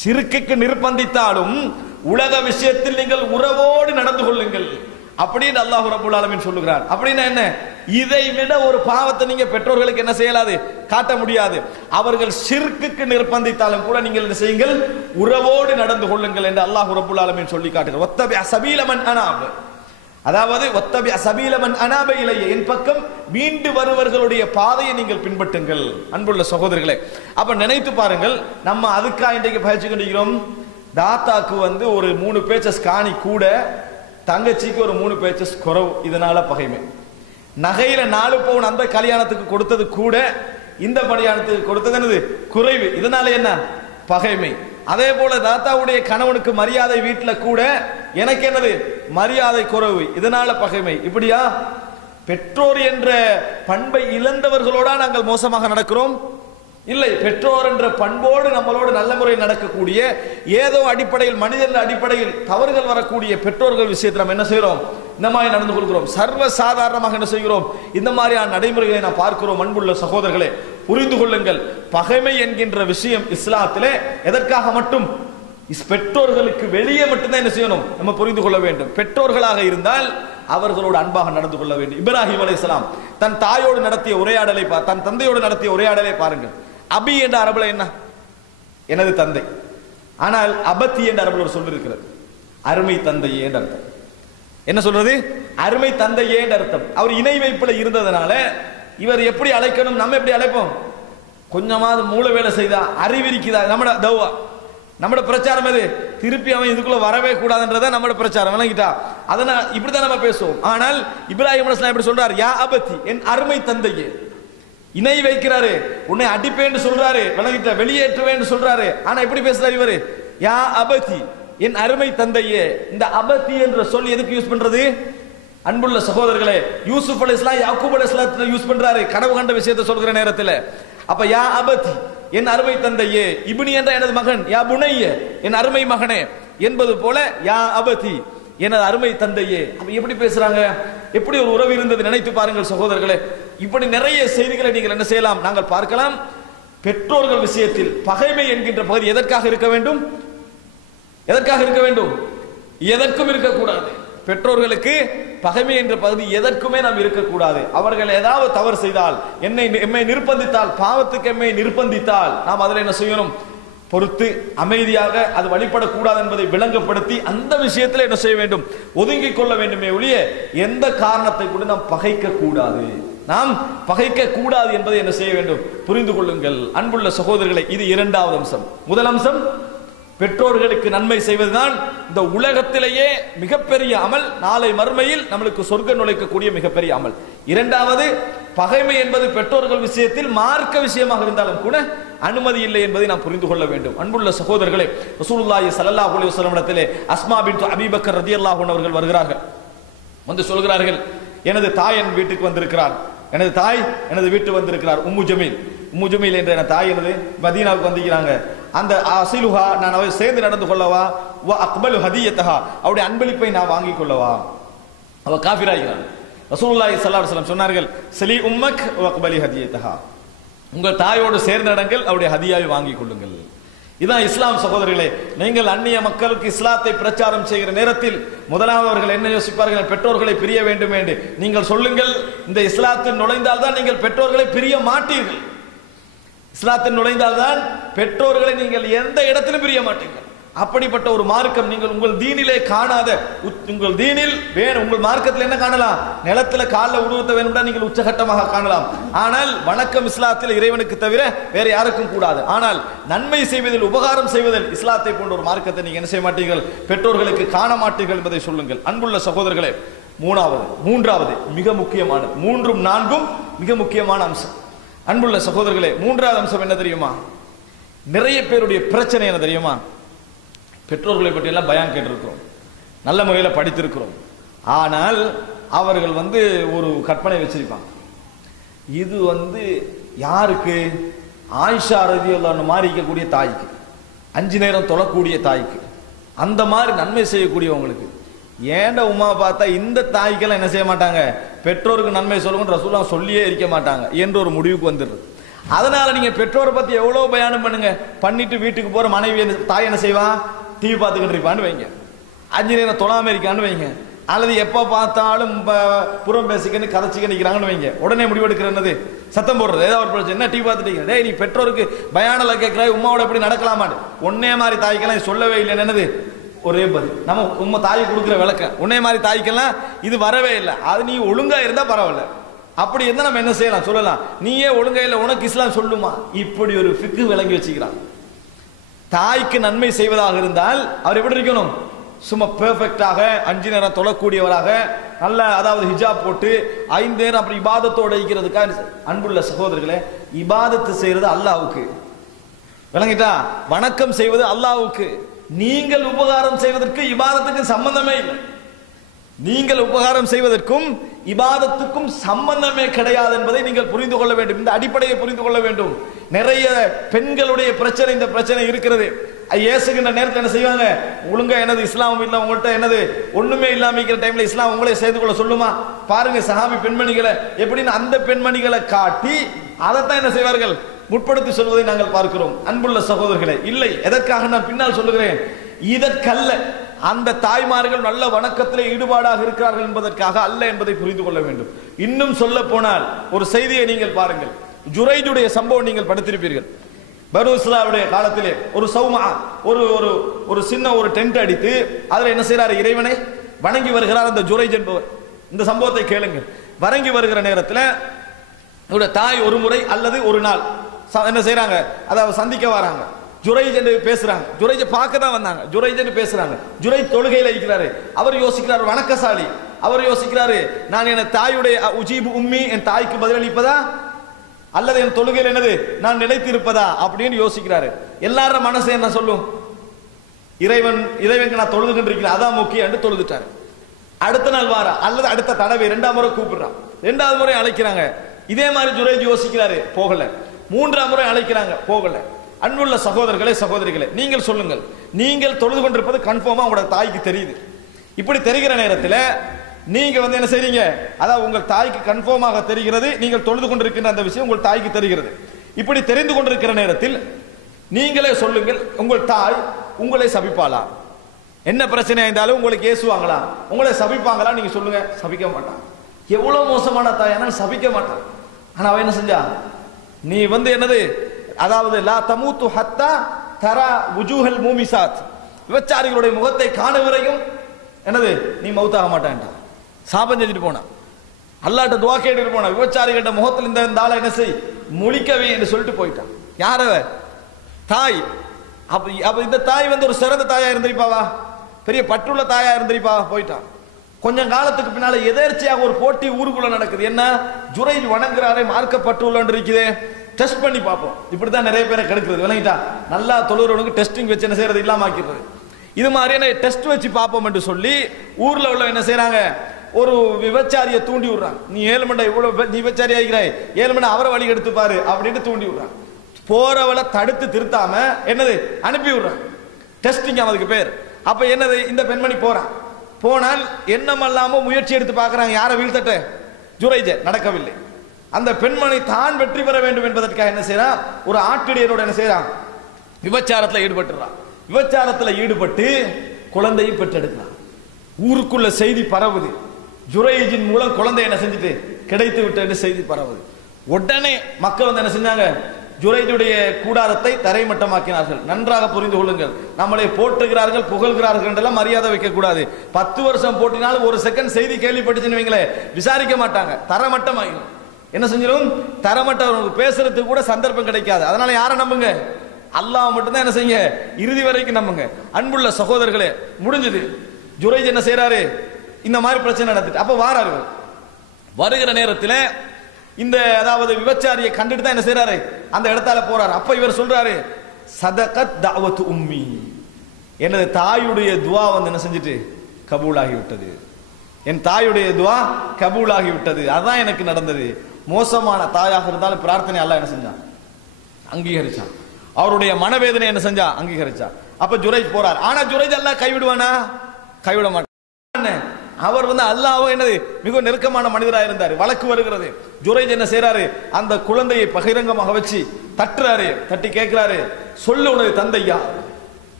ஷிர்க்குக்கு நிர்பந்தித்தாலும் உலக விஷயத்தில் நீங்கள் உறவோடு நடந்து கொள்ளுங்கள் அப்படின்னு அல்லாஹ் ரப்பல் ஆலமீன் சொல்லுகிறார். அப்படின்னா என்ன, இதை விட ஒரு பாவத்தை நீங்க பெற்றோர்களுக்கு என்ன செய்யலாது, காட்ட முடியாது. அவர்கள் ஷிர்க்குக்கு நிர்பந்தித்தாலும் கூட நீங்கள் என்ன செய்யுங்கள், உறவோடு நடந்து கொள்ளுங்கள் என்று அல்லாஹ் ரப்பல் ஆலமீன் சொல்லி காட்டுகிறார். வத்தபி சபீல மன் அனாப், அதாவது வத்தபி சபீல மன் அனாப இலைய, என் பக்கம் மீண்டு வருவர்களுடைய பாதையை நீங்கள் பின்பற்றுங்கள். அன்புள்ள சகோதரர்களே, அப்ப நினைத்து பாருங்கள், நம்ம அதுக்காக இன்றைக்கு பயிற்சி கொண்டிருக்கிறோம். தாத்தாக்கு ஒரு 3 பேச்சஸ் காணி கூட, தங்கச்சிக்கு ஒரு 3 பேச்சஸ் குறவு, இதனால பகைமை. நகையில 4 பவுன் அந்த கல்யாணத்துக்கு கொடுத்தது கூட இந்த படியானத்துக்கு கொடுத்தது என்னது குறைவு. இதனால என்ன பகைமை. அதே போல தாத்தாவுடைய கணவனுக்கு மரியாதை வீட்டுல கூட எனக்கு என்னது மரியாதை குறைவு, இதனால பகைமை. இப்படியா பெற்றோர் என்ற பண்பை இழந்தவர்களோட நாங்கள் மோசமாக நடக்கிறோம்? இல்லை, பெற்றோர் என்ற பண்போடு நம்மளோடு நல்ல முறையில் நடக்கக்கூடிய ஏதோ அடிப்படையில் மனிதன் அடிப்படையில் தவறுகள் வரக்கூடிய பெற்றோர்கள் விஷயத்தில் நம்ம என்ன செய்கிறோம்? இந்த மாதிரி நடந்து கொள்கிறோம். சர்வ சாதாரணமாக என்ன செய்கிறோம்? இந்த மாதிரியான நடைமுறைகளை நாம் பார்க்கிறோம். அன்புள்ள சகோதரர்களே, புரிந்து கொள்ளுங்கள், பகைமை என்கின்ற விஷயம் இஸ்லாத்திலே எதற்காக மட்டும்? பெற்றோர்களுக்கு வெளியே மட்டும்தான் என்ன செய்யணும்? நம்ம புரிந்து கொள்ள வேண்டும். பெற்றோர்களாக இருந்தால் அவர்களோடு அன்பாக நடந்து கொள்ள வேண்டும். இப்ராஹிம் அலைஹிஸ்ஸலாம் தன் தாயோடு நடத்திய உரையாடலை, தன் தந்தையோடு நடத்திய உரையாடலை பாருங்கள். அபி என்ற அரபுல என்ன? எனது தந்தை. ஆனால் அபத்தி என்ற அரபுல ஒரு சொல் இருக்கிறது, அருமை தந்தையே என்ற அர்த்தம். என்ன சொல்றது? அருமை தந்தையே என்ற அர்த்தம். அவர் இணை வைப்புல இருந்ததனால இவர் எப்படி அழைக்கணும், நம்ம எப்படி அழைப்போம்? கொஞ்சமாவது மூல வேலை செய்தா, அறிவிரிக்குதா, நம்மட தௌவா, நம்மட பிரச்சாரம் எது? திருப்பி அவன் இதுக்குள்ள வரவே கூடாதுன்றத நம்மட பிரச்சாரம், விளங்கிட்டா? அதனால இப்படிதான் நம்ம பேசுவோம். ஆனால் இப்ராஹிம் அலைஹிஸ்ஸலாம் எப்படி சொல்றாரு? யா அபத்தி, என் அருமை தந்தையே. இணை வைக்கிறாரு, உன்னை அடிப்பேன்னு சொல்றாரு, விளங்கிட்ட, வெளியேற்றுவேன்னு சொல்றாரு. ஆனா எப்படி பேசுறாரு இவரு? யா அபத்தி, என் அருமை தந்தையே. இந்த அபத்தி என்ற சொல் எதுக்கு யூஸ் பண்றது? அன்புள்ள சகோதரர்களே, யூசுப் அலைஹிஸ்ஸலாம் யாக்கூப் அலைஹிஸ்ஸலாம் யூஸ் பண்றாரு கனவு கண்ட விஷயத்தை சொல்கிற நேரத்தில். அப்ப யா அபத்தி, என் அருமை தந்தையே. இப்னி என்ற எனது மகன், யா புனைய, என் அருமை மகனே என்பது போல யா அபத்தி, எனது அருமை தந்தையே. அப்ப எப்படி பேசுறாங்க? எப்படி ஒரு உறவு இருந்தது நினைத்து பாருங்கள் சகோதரர்களே. இப்படி நிறைய செய்திகளை நீங்கள் என்ன செய்யலாம், நாங்கள் பார்க்கலாம். பெற்றோர்கள் விஷயத்தில் பகைமை என்கின்ற பகுதி எதற்காக இருக்க வேண்டும்? எதற்காக இருக்க வேண்டும்? எதற்கும் இருக்கக்கூடாது. பெற்றோர்களுக்கு பகைமை என்ற பகுதி எதற்குமே நாம் இருக்கக்கூடாது. அவர்கள் ஏதாவது தவறு செய்தால், எம்மை நிர்பந்தித்தால், பாவத்துக்கு எம்மை நிர்பந்தித்தால் நாம் அதில் என்ன செய்யணும்? பொறுத்து அமைதியாக அது வழிபடக்கூடாது என்பதை விளங்கப்படுத்தி அந்த விஷயத்தில் என்ன செய்ய வேண்டும்? ஒதுங்கிக் கொள்ள வேண்டுமே ஒழிய எந்த காரணத்தை கூட நாம் பகைக்க கூடாது. நாம் பகைக்க கூடாது என்பதை என்ன செய்ய வேண்டும்? புரிந்து கொள்ளுங்கள். அன்புள்ள சகோதரர்களை, இது இரண்டாவது அம்சம். முதல் அம்சம், பெற்றோர்களுக்கு நன்மை செய்வதுதான் இந்த உலகத்திலேயே மிகப்பெரிய அமல், நாளை மறுமையில் நம்மளுக்கு சொர்க்கம் நுழைக்கக்கூடிய மிகப்பெரிய அமல். இரண்டாவது, பகைமை என்பது பெற்றோர்கள் விஷயத்தில் மார்க்க விஷயமாக இருந்தாலும் கூட அனுமதி இல்லை என்பதை நாம் புரிந்து கொள்ள வேண்டும். அன்புள்ள சகோதரர்களே, ரசூலுல்லாஹி ஸல்லல்லாஹு அலைஹி வஸல்லம் இடத்திலே அஸ்மா பின்த் அபீ பக்கர் ரலியல்லாஹு அன்ஹா அவர்கள் வருகிறார்கள். வந்து சொல்கிறார்கள், எனது தாய் என் வீட்டுக்கு வந்திருக்கிறார், எனது தாய் எனது வீட்டு வந்திருக்கிறார். உம்மு ஜமீல், உம்மு ஜமீல் என்ற என் தாய் எனது மதீனாவுக்கு வந்திருக்கிறாங்க. அந்த அசிலுஹா, நான் அவரை சேர்ந்து நடந்து கொள்ளவா? வ அக்பலு ஹதியத்தஹா, அவருடைய அன்பளிப்பை நான் வாங்கிக் கொள்ளவா? அவ காஃபிராகிறான். ரசூலுல்லாஹி ஸல்லல்லாஹு அலைஹி வஸல்லம் சொன்னார்கள், சலி உம்மக் வ அக்பலி ஹதியத்தஹா, உங்கள் தாயோடு சேர்ந்த இடங்கள் அவருடைய ஹதியாவை வாங்கிக் கொள்ளுங்கள். இதான் இஸ்லாம் சகோதரர்களே. நீங்கள் அந்நிய மக்களுக்கு இஸ்லாத்தை பிரச்சாரம் செய்கிற நேரத்தில் முதலாவது அவர்கள் என்ன யோசிப்பார்கள்? பெற்றோர்களை பிரிய வேண்டும் என்று நீங்கள் சொல்லுங்கள். இந்த இஸ்லாத்தில் நுழைந்தால்தான் நீங்கள் பெற்றோர்களை பிரிய மாட்டீர்கள். இஸ்லாத்தில் நுழைந்தால்தான் பெற்றோர்களை நீங்கள் எந்த இடத்திலும் பிரிய மாட்டீர்கள். அப்படிப்பட்ட ஒரு மார்க்கம் நீங்கள் உங்கள் தீனிலே காணாத, உங்கள் தீனில் வேணும், உங்கள் மார்க்கத்தில் என்ன காணலாம்? நிலத்துல காலில் உருவத்தை வேணும்னா நீங்கள் உச்சகட்டமாக காணலாம். ஆனால் வணக்கம் இஸ்லாத்தில் இறைவனுக்கு தவிர வேற யாருக்கும் கூடாது. ஆனால் நன்மை செய்வதில், உபகாரம் செய்வதில் இஸ்லாத்தை போன்ற ஒரு மார்க்கத்தை நீங்க என்ன செய்ய மாட்டீர்கள்? பெற்றோர்களுக்கு காண மாட்டீர்கள் என்பதை சொல்லுங்கள். அன்புள்ள சகோதரர்களே, மூன்றாவது மிக முக்கியமானது, 3, 4 மிக முக்கியமான அம்சம். அன்புள்ள சகோதரர்களே, மூன்றாவது அம்சம் என்ன தெரியுமா? நிறைய பேருடைய பிரச்சனை என்ன தெரியுமா? பெற்றோர்களை பற்றி எல்லாம் பயான் கேட்டிருக்கிறோம், நல்ல முறையில் படித்திருக்கிறோம். ஆனால் அவர்கள் ஒரு கற்பனை வச்சிருப்பாங்க. இது யாருக்கு? ஆயிஷா ரலியல்லாஹு அன்ஹா மாதிரி இருக்கக்கூடிய தாய்க்கு, 5 நேரம் தொழக்கூடிய தாய்க்கு, அந்த மாதிரி நன்மை செய்யக்கூடியவங்களுக்கு. ஏண்ட உமா பார்த்தா இந்த தாய்க்கெல்லாம் என்ன செய்ய மாட்டாங்க? பெற்றோருக்கு நன்மை சொல்லுங்க ரசூலுல்லாஹ் சொல்லியே இருக்க மாட்டாங்க என்று ஒரு முடிவுக்கு வந்துடுது. அதனால நீங்க பெற்றோரை பத்தி எவ்வளவு பயானம் பண்ணுங்க, பண்ணிட்டு வீட்டுக்கு போற மனைவி தாய் என்ன செய்வா? டிவி பார்த்துக்கிட்டு இருப்பான்னு வைங்க, 5 நேரம் தொழாம இருக்கான்னு வைங்க, அல்லது எப்ப பார்த்தாலும் புறம் பேசிக்கன்னு கதைச்சிக்க நிக்கிறாங்கன்னு வைங்க. உடனே முடிவெடுக்கிறது சத்தம் போடுறது, ஏதாவது ஒரு பிரச்சனை, என்ன டிவி பார்த்துட்டீங்க, டேய் நீ பெற்றோருக்கு பயானல கேட்கிறாய், உமாவோட எப்படி நடக்கலாமான்னு. ஒன்னே மாதிரி தாய்க்கெல்லாம் சொல்லவே இல்லை. என்னது ஒரே பதில், நம்ம உண்மை தாய் கொடுக்குற விளக்கம். உன்னே மாதிரி தாய்க்கெல்லாம் இது வரவே இல்லை. அது நீ ஒழுங்கா இருந்தா பரவாயில்ல, அப்படி இருந்தா நம்ம என்ன செய்யலாம் சொல்லலாம். நீயே ஒழுங்கா இல்லை, உனக்கு இஸ்லாம் சொல்லுமா? இப்படி ஒரு ஃபிக்கு விளங்கி வச்சுக்கிறான். தாய்க்கு நன்மை செய்வதாக இருந்தால் அவர் எப்படி இருக்கணும்? சும்மா பெர்ஃபெக்டாக 5 நேரம் தொழக்கூடியவராக, நல்ல அதாவது ஹிஜாப் போட்டு 5 நேரம் அப்படி இபாதத்தோட இருக்கிறதுக்காக. அன்புள்ள சகோதரர்களே, இபாதத்து செய்யறது அல்லாஹ்வுக்கு, விளங்கிட்டா? வணக்கம் செய்வது அல்லாஹ்வுக்கு. நீங்கள் உபகாரம் செய்வதற்கு இபாதத்துக்கு சம்பந்தமே இல்லை. நீங்கள் உபகாரம் செய்வதற்கும் இபாதத்துக்கும் சம்பந்தமே கிடையாது என்பதை நீங்கள் புரிந்து கொள்ள வேண்டும். இந்த அடிப்படையை புரிந்து கொள்ள வேண்டும். நிறைய பெண்களுடைய பிரச்சனை, இந்த பிரச்சனை இருக்கிறது. ஏசுகின்ற நேரத்தில் என்ன செய்வாங்க? ஒழுங்கா என்னது இஸ்லாம் இல்ல உங்கள்கிட்ட என்னது ஒண்ணுமே இல்லாம இருக்கிற டைம்ல இஸ்லாம் உங்களே செய்து கொள்ள சொல்லுமா? பாருங்க சஹாபி பெண்மணிகளை எப்படின்னு அந்த பெண்மணிகளை காட்டி அதைத்தான் என்ன செய்வார்கள்? முற்படுத்தி சொல்வதை நாங்கள் பார்க்கிறோம். அன்புள்ள சகோதரர்களே, இல்லை, எதற்காக நான் பின்னால் சொல்லுகிறேன், இதற்கல்ல. அந்த தாய்மார்கள் நல்ல வணக்கத்திலே ஈடுபாடாக இருக்கிறார்கள் என்பதற்காக அல்ல என்பதை புரிந்து கொள்ள வேண்டும். இன்னும் சொல்ல போனால் ஒரு செய்தியை நீங்கள் பாருங்கள். ஜுரைஜுடைய சம்பவம் நீங்கள் படித்திருப்பீர்கள். பனு இஸ்ராயீலுடைய காலத்திலே ஒரு சௌமா ஒரு ஒரு ஒரு சின்ன ஒரு டென்ட் அடித்து அதுல என்ன செய்யறாரு? இறைவனை வணங்கி வருகிறார் அந்த ஜுரைஜ் என்பவர். இந்த சம்பவத்தை கேளுங்கள். வணங்கி வருகிற நேரத்தில் இவருடைய தாய் ஒரு முறை அல்லது ஒரு நாள் என்ன செய்யறாங்க? அதாவது சந்திக்க வராங்க. ஜுரைஜ் என்று பேசுறாங்க. ஜுரைஜை பார்க்க தான் வந்தாங்க. ஜுரைஜ் என்று பேசுறாங்க. ஜுரைஜ் தொழுகையில் இருக்கிறாரு. அவர் யோசிக்கிறார், வணக்கசாலி. அவர் யோசிக்கிறாரு, நான் என் தாயுடைய உஜீபு உம்மி, என் தாய்க்கு பதிலளிப்பதா அல்லது என் தொழுகையில் என்னது நான் நிலைத்து இருப்பதா அப்படின்னு யோசிக்கிறாரு. எல்லாரும் மனசு என்ன சொல்லும்? இறைவன் நான் தொழுதுகிட்டு இருக்கிறேன், அதான் முக்கியம் என்று தொழுதுட்டாரு. அடுத்த நாள் வார அல்லது அடுத்த தடவை 2ஆம் முறை கூப்பிடுறான். 2வது முறை அழைக்கிறாங்க. இதே மாதிரி ஜுரைஜ் யோசிக்கிறாரு, போகல. 3ஆம் முறை அழைக்கிறாங்க, போகல. அன்புள்ள சகோதரர்களே, சகோதரிகளே, நீங்கள் சொல்லுங்கள், நீங்கள் தொழுது கொண்டிருப்பது கன்ஃபார்மா உங்களோட தாய்க்கு தெரியுது. இப்படி தெரிகிற நேரத்தில் நீங்க என்ன செய்றீங்க? அதாவது உங்கள் தாய்க்கு கன்ஃபார்மாக தெரிகிறது, நீங்கள் தொழுது கொண்டிருக்கின்ற அந்த விஷயம் உங்கள் தாய்க்கு தெரிகிறது. இப்படி தெரிந்து கொண்டிருக்கிற நேரத்தில் நீங்களே சொல்லுங்கள், உங்கள் தாய் உங்களை சபிப்பாளா? என்ன பிரச்சனை இருந்தாலும் உங்களுக்கு ஏசுவாங்களா? உங்களை சபிப்பாங்களா? நீங்க சொல்லுங்க. சபிக்க மாட்டான். எவ்வளவு மோசமான தாயானா சபிக்க மாட்டான். ஆனா அவ என்ன செஞ்சா? நீ என்னது, அதாவது லா தமூத்து ஹத்தா தரா வுஜூஹல் மூமிசாத், விபச்சாரிகளுடைய முகத்தை காண வரையும் என்னது நீ மௌத்தாக மாட்டான்டா. சாபம் செஞ்சுட்டு போனா, அல்லாட்ட துவா கேட்டுட்டு போனா, விபச்சாரிகள முகத்தில் இந்த ஆளை என்ன செய் முழிக்கவே என்று சொல்லிட்டு போயிட்டான். யார? தாய். அப்ப இந்த தாய் ஒரு சிறந்த தாயா இருந்திருப்பாவா? பெரிய பற்றுள்ள தாயா இருந்திருப்பாவா? போயிட்டான். கொஞ்சம் காலத்துக்கு பின்னால எதேர்ச்சியாக ஒரு போட்டி ஊருக்குள்ள நடக்குது. என்ன? ஜுரைஜ் வணங்குறாரே, மார்க்கப்பட்டுள்ள இருக்குதே, டெஸ்ட் பண்ணி பார்ப்போம். இப்படித்தான் நிறைய பேரை கெடுக்கிறது. விளங்கிட்டா? நல்லா தொழுறவனுக்கு டெஸ்டிங் வச்சு என்ன செய்யறது? இல்லாம ஆக்கிடுறது. இது மாதிரியான டெஸ்ட் வச்சு பார்ப்போம் என்று சொல்லி ஊர்ல உள்ள என்ன செய்யறாங்க? ஒரு விபச்சாரியை தூண்டி விடுறாங்க. நீ 7 மணி இவ்வளவு நீ விபச்சாரி ஆகிறாய், 7 மணி அவரை வழி எடுத்து பாரு அப்படின்னு தூண்டி விடுறாங்க. போறவளை தடுத்து திருத்தாம என்னது அனுப்பி விடுறாங்க. டெஸ்டிங் அதுக்கு பேர். அப்ப என்னது, இந்த பெண்மணி போறான். போனால் என்னமல்லாம முயற்சி எடுத்து பார்க்கறாங்க, யாரை வீழ்த்தட்ட? ஜுரைஜ. நடக்கவில்லை. அந்த பெண்மணி தான் வெற்றி பெற வேண்டும் என்பதற்காக என்ன செய்யறான்? ஒரு ஆட்டிடையரோட என்ன செய்யறான்? விபச்சாரத்தில் ஈடுபட்டுறான். விபச்சாரத்தில் ஈடுபட்டு குழந்தையும் பெற்றெடுக்கிறான். ஊருக்குள்ள செய்தி பரவுது, ஜுரைஜின் மூலம் குழந்தை என்ன செஞ்சுட்டு கிடைத்து விட்டு செய்தி பரவுது. உடனே மக்கள் என்ன செஞ்சாங்க? ஜுரைஜுடைய கூடாரத்தை தரைமட்டமாக்கினார்கள். நன்றாக புரிந்து கொள்ளுங்கள், நம்மளை போற்றுகிறார்கள், புகழ்கிறார்கள் என்றெல்லாம் மரியாதை வைக்க கூடாது. 10 வருஷம் போட்டினாலும் ஒரு செகண்ட் செய்தி கேள்விப்பட்டுச்சுன்னு வைங்களே, விசாரிக்க மாட்டாங்க, தரமட்டமாகும். என்ன செஞ்சிடும்? தரமட்டம் பேசுறதுக்கு கூட சந்தர்ப்பம் கிடைக்காது. அதனால யாரை நம்புங்க? அல்லாஹ் மட்டும்தான் என்ன செய்யுங்க, இறுதி வரைக்கும் நம்புங்க. அன்புள்ள சகோதரர்களே, முடிஞ்சது. ஜுரைஜ் என்ன செய்யறாரு? இந்த மாதிரி பிரச்சனை நடந்துட்டு அப்ப வாராரு. வருகிற நேரத்தில் இந்த அதாவது விபச்சாரியை கண்டுட்டு தான் என்ன செய்யறாரு? அந்த இடத்தால போறாரு. அப்ப இவர் சொல்றாரு, சதகத் தஅவத்து உம்மி, எனது தாயுடைய துவா என்ன செஞ்சுட்டு கபூலாகி விட்டது. என் தாயுடைய துவா கபூலாகி விட்டது. அதான் எனக்கு நடந்தது. மோசமான தாயாக இருந்தாலும் பிரார்த்தனை அல்லாஹ் என்ன செஞ்சான்? அங்கீகரிச்சான். அவருடைய மனவேதனை என்ன செஞ்சா? அங்கீகரிச்சான். அப்ப ஜுரைஜ் போறார். ஆனா ஜுரைஜ் அல்லாஹ் கைவிடுவானா? கைவிட மாட்டான். அவர் அல்லாஹ்வோ என்னது மிக நெருக்கமான மனிதராக இருந்தார். வழக்கு வருகிறது. ஜுரைஜ் என்ன செய்யறாரு? அந்த குழந்தையை பகிரங்கமாக வச்சு தட்டுறாரு. தட்டி கேட்கிறாரு, சொல்லு உனது தந்தையா,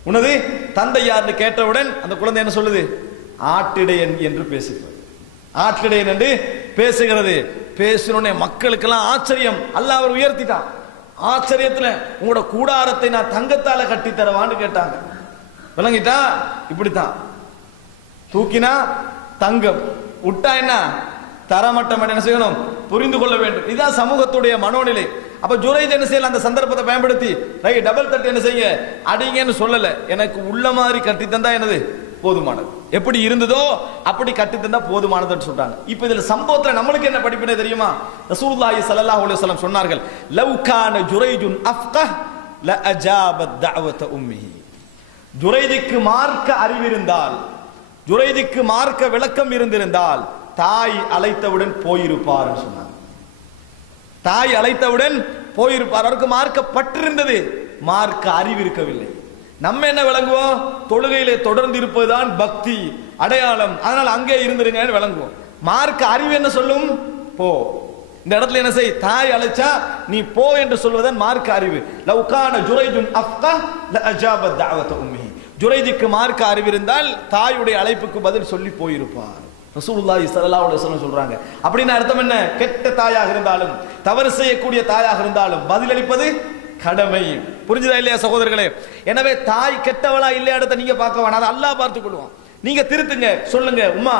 உனது தந்தை யார்னு கேட்டவுடன் அந்த குழந்தை என்ன சொல்லுது? ஆட்டிடையன் என்று பேசுகிறது. ஆட்டிடையன் என்று பேசுகிறது. பேசுறோன்னே மக்களுக்கெல்லாம் ஆச்சரியம். அல்லாஹ் அவர் உயர்த்திட்டான். ஆச்சரியத்துல உங்களோட கூடாரத்தை நான் தங்கத்தால கட்டி தரவான்னு கேட்டாங்க. விளங்கிட்டா? இப்படித்தான் தூக்கினா தங்கம், விட்டா என்ன தரமட்டம் என்ன செய்யணும்? புரிந்து கொள்ள வேண்டும். இதுதான் சமூகத்துடைய மனோநிலை. அப்ப ஜுரைஜ் என்ன செய்யல? அந்த சந்தர்ப்பத்தை பயன்படுத்தி டபுள் தட்டு என்ன செய்ய அடிங்கன்னு சொல்லல, எனக்கு உள்ள மாதிரி கட்டி தந்தா என்னது போதுமானது. எப்படி இருந்ததோ அப்படி கட்டித்தந்தா போதுமானதுன்னு சொல்றாங்க. இப்ப இதுல சம்பவத்துல நம்மளுக்கு என்ன படிப்பினை தெரியுமா? ரசூலுல்லாஹி ஸல்லல்லாஹு அலைஹி வஸல்லம் சொன்னார்கள், லவ் கான ஜுரைஜுன் அஃகஹ் ல அஜாபத் தஅவத உம்மிஹி. ஜுரைஜுக்கு மார்க்க அறிவிருந்தால், ஜுரைஜுக்கு மார்க்க விளக்கம் இருந்திருந்தால் தாய் அழைத்தவுடன் போயிருப்பார் சொன்னாங்க. தாய் அழைத்தவுடன் போயிருப்பார். அவருக்கு மார்க்க பற்றிருந்தது, மார்க்க அறிவு இருக்கவில்லை. நம்ம என்ன விளங்குவோம்? தொழுகையிலே தொடர்ந்து இருப்பதுதான் பக்தி அடையாளம், அதனால அங்கே இருந்துருங்க விளங்குவோம். மார்க்க அறிவு என்ன சொல்லும்? போ. இந்த இடத்துல என்ன செய்? தாய் அழைச்சா நீ போ என்று சொல்வதன் மார்க்க அறிவு. லவ் கான ஜுரைஜுன் அஃகஹ் ல அஜாபத் தஅவத உம்மிஹி. ஜுரைஜுக்கு மார்க்க அறிவு இருந்தால் தாயுடைய அழைப்புக்கு பதில் சொல்லி போயிருப்பார். ரசூலுல்லாஹி ஸல்லல்லாஹு அலைஹி வஸல்லம் சொல்றாங்க. அப்படின்னா அர்த்தம் என்ன? கெட்ட தாயாக இருந்தாலும், தவறு செய்யக்கூடிய தாயாக இருந்தாலும் பதிலளிப்பது கடமை. புரிஞ்சுதா இல்லையா சகோதரர்களே? எனவே தாய் கெட்டவளா இல்லையாடத்த நீங்க பார்க்க வேணாம், அதை அல்லாஹ் பார்த்துக் கொள்வான். நீங்க திருத்துங்க, சொல்லுங்க, உம்மா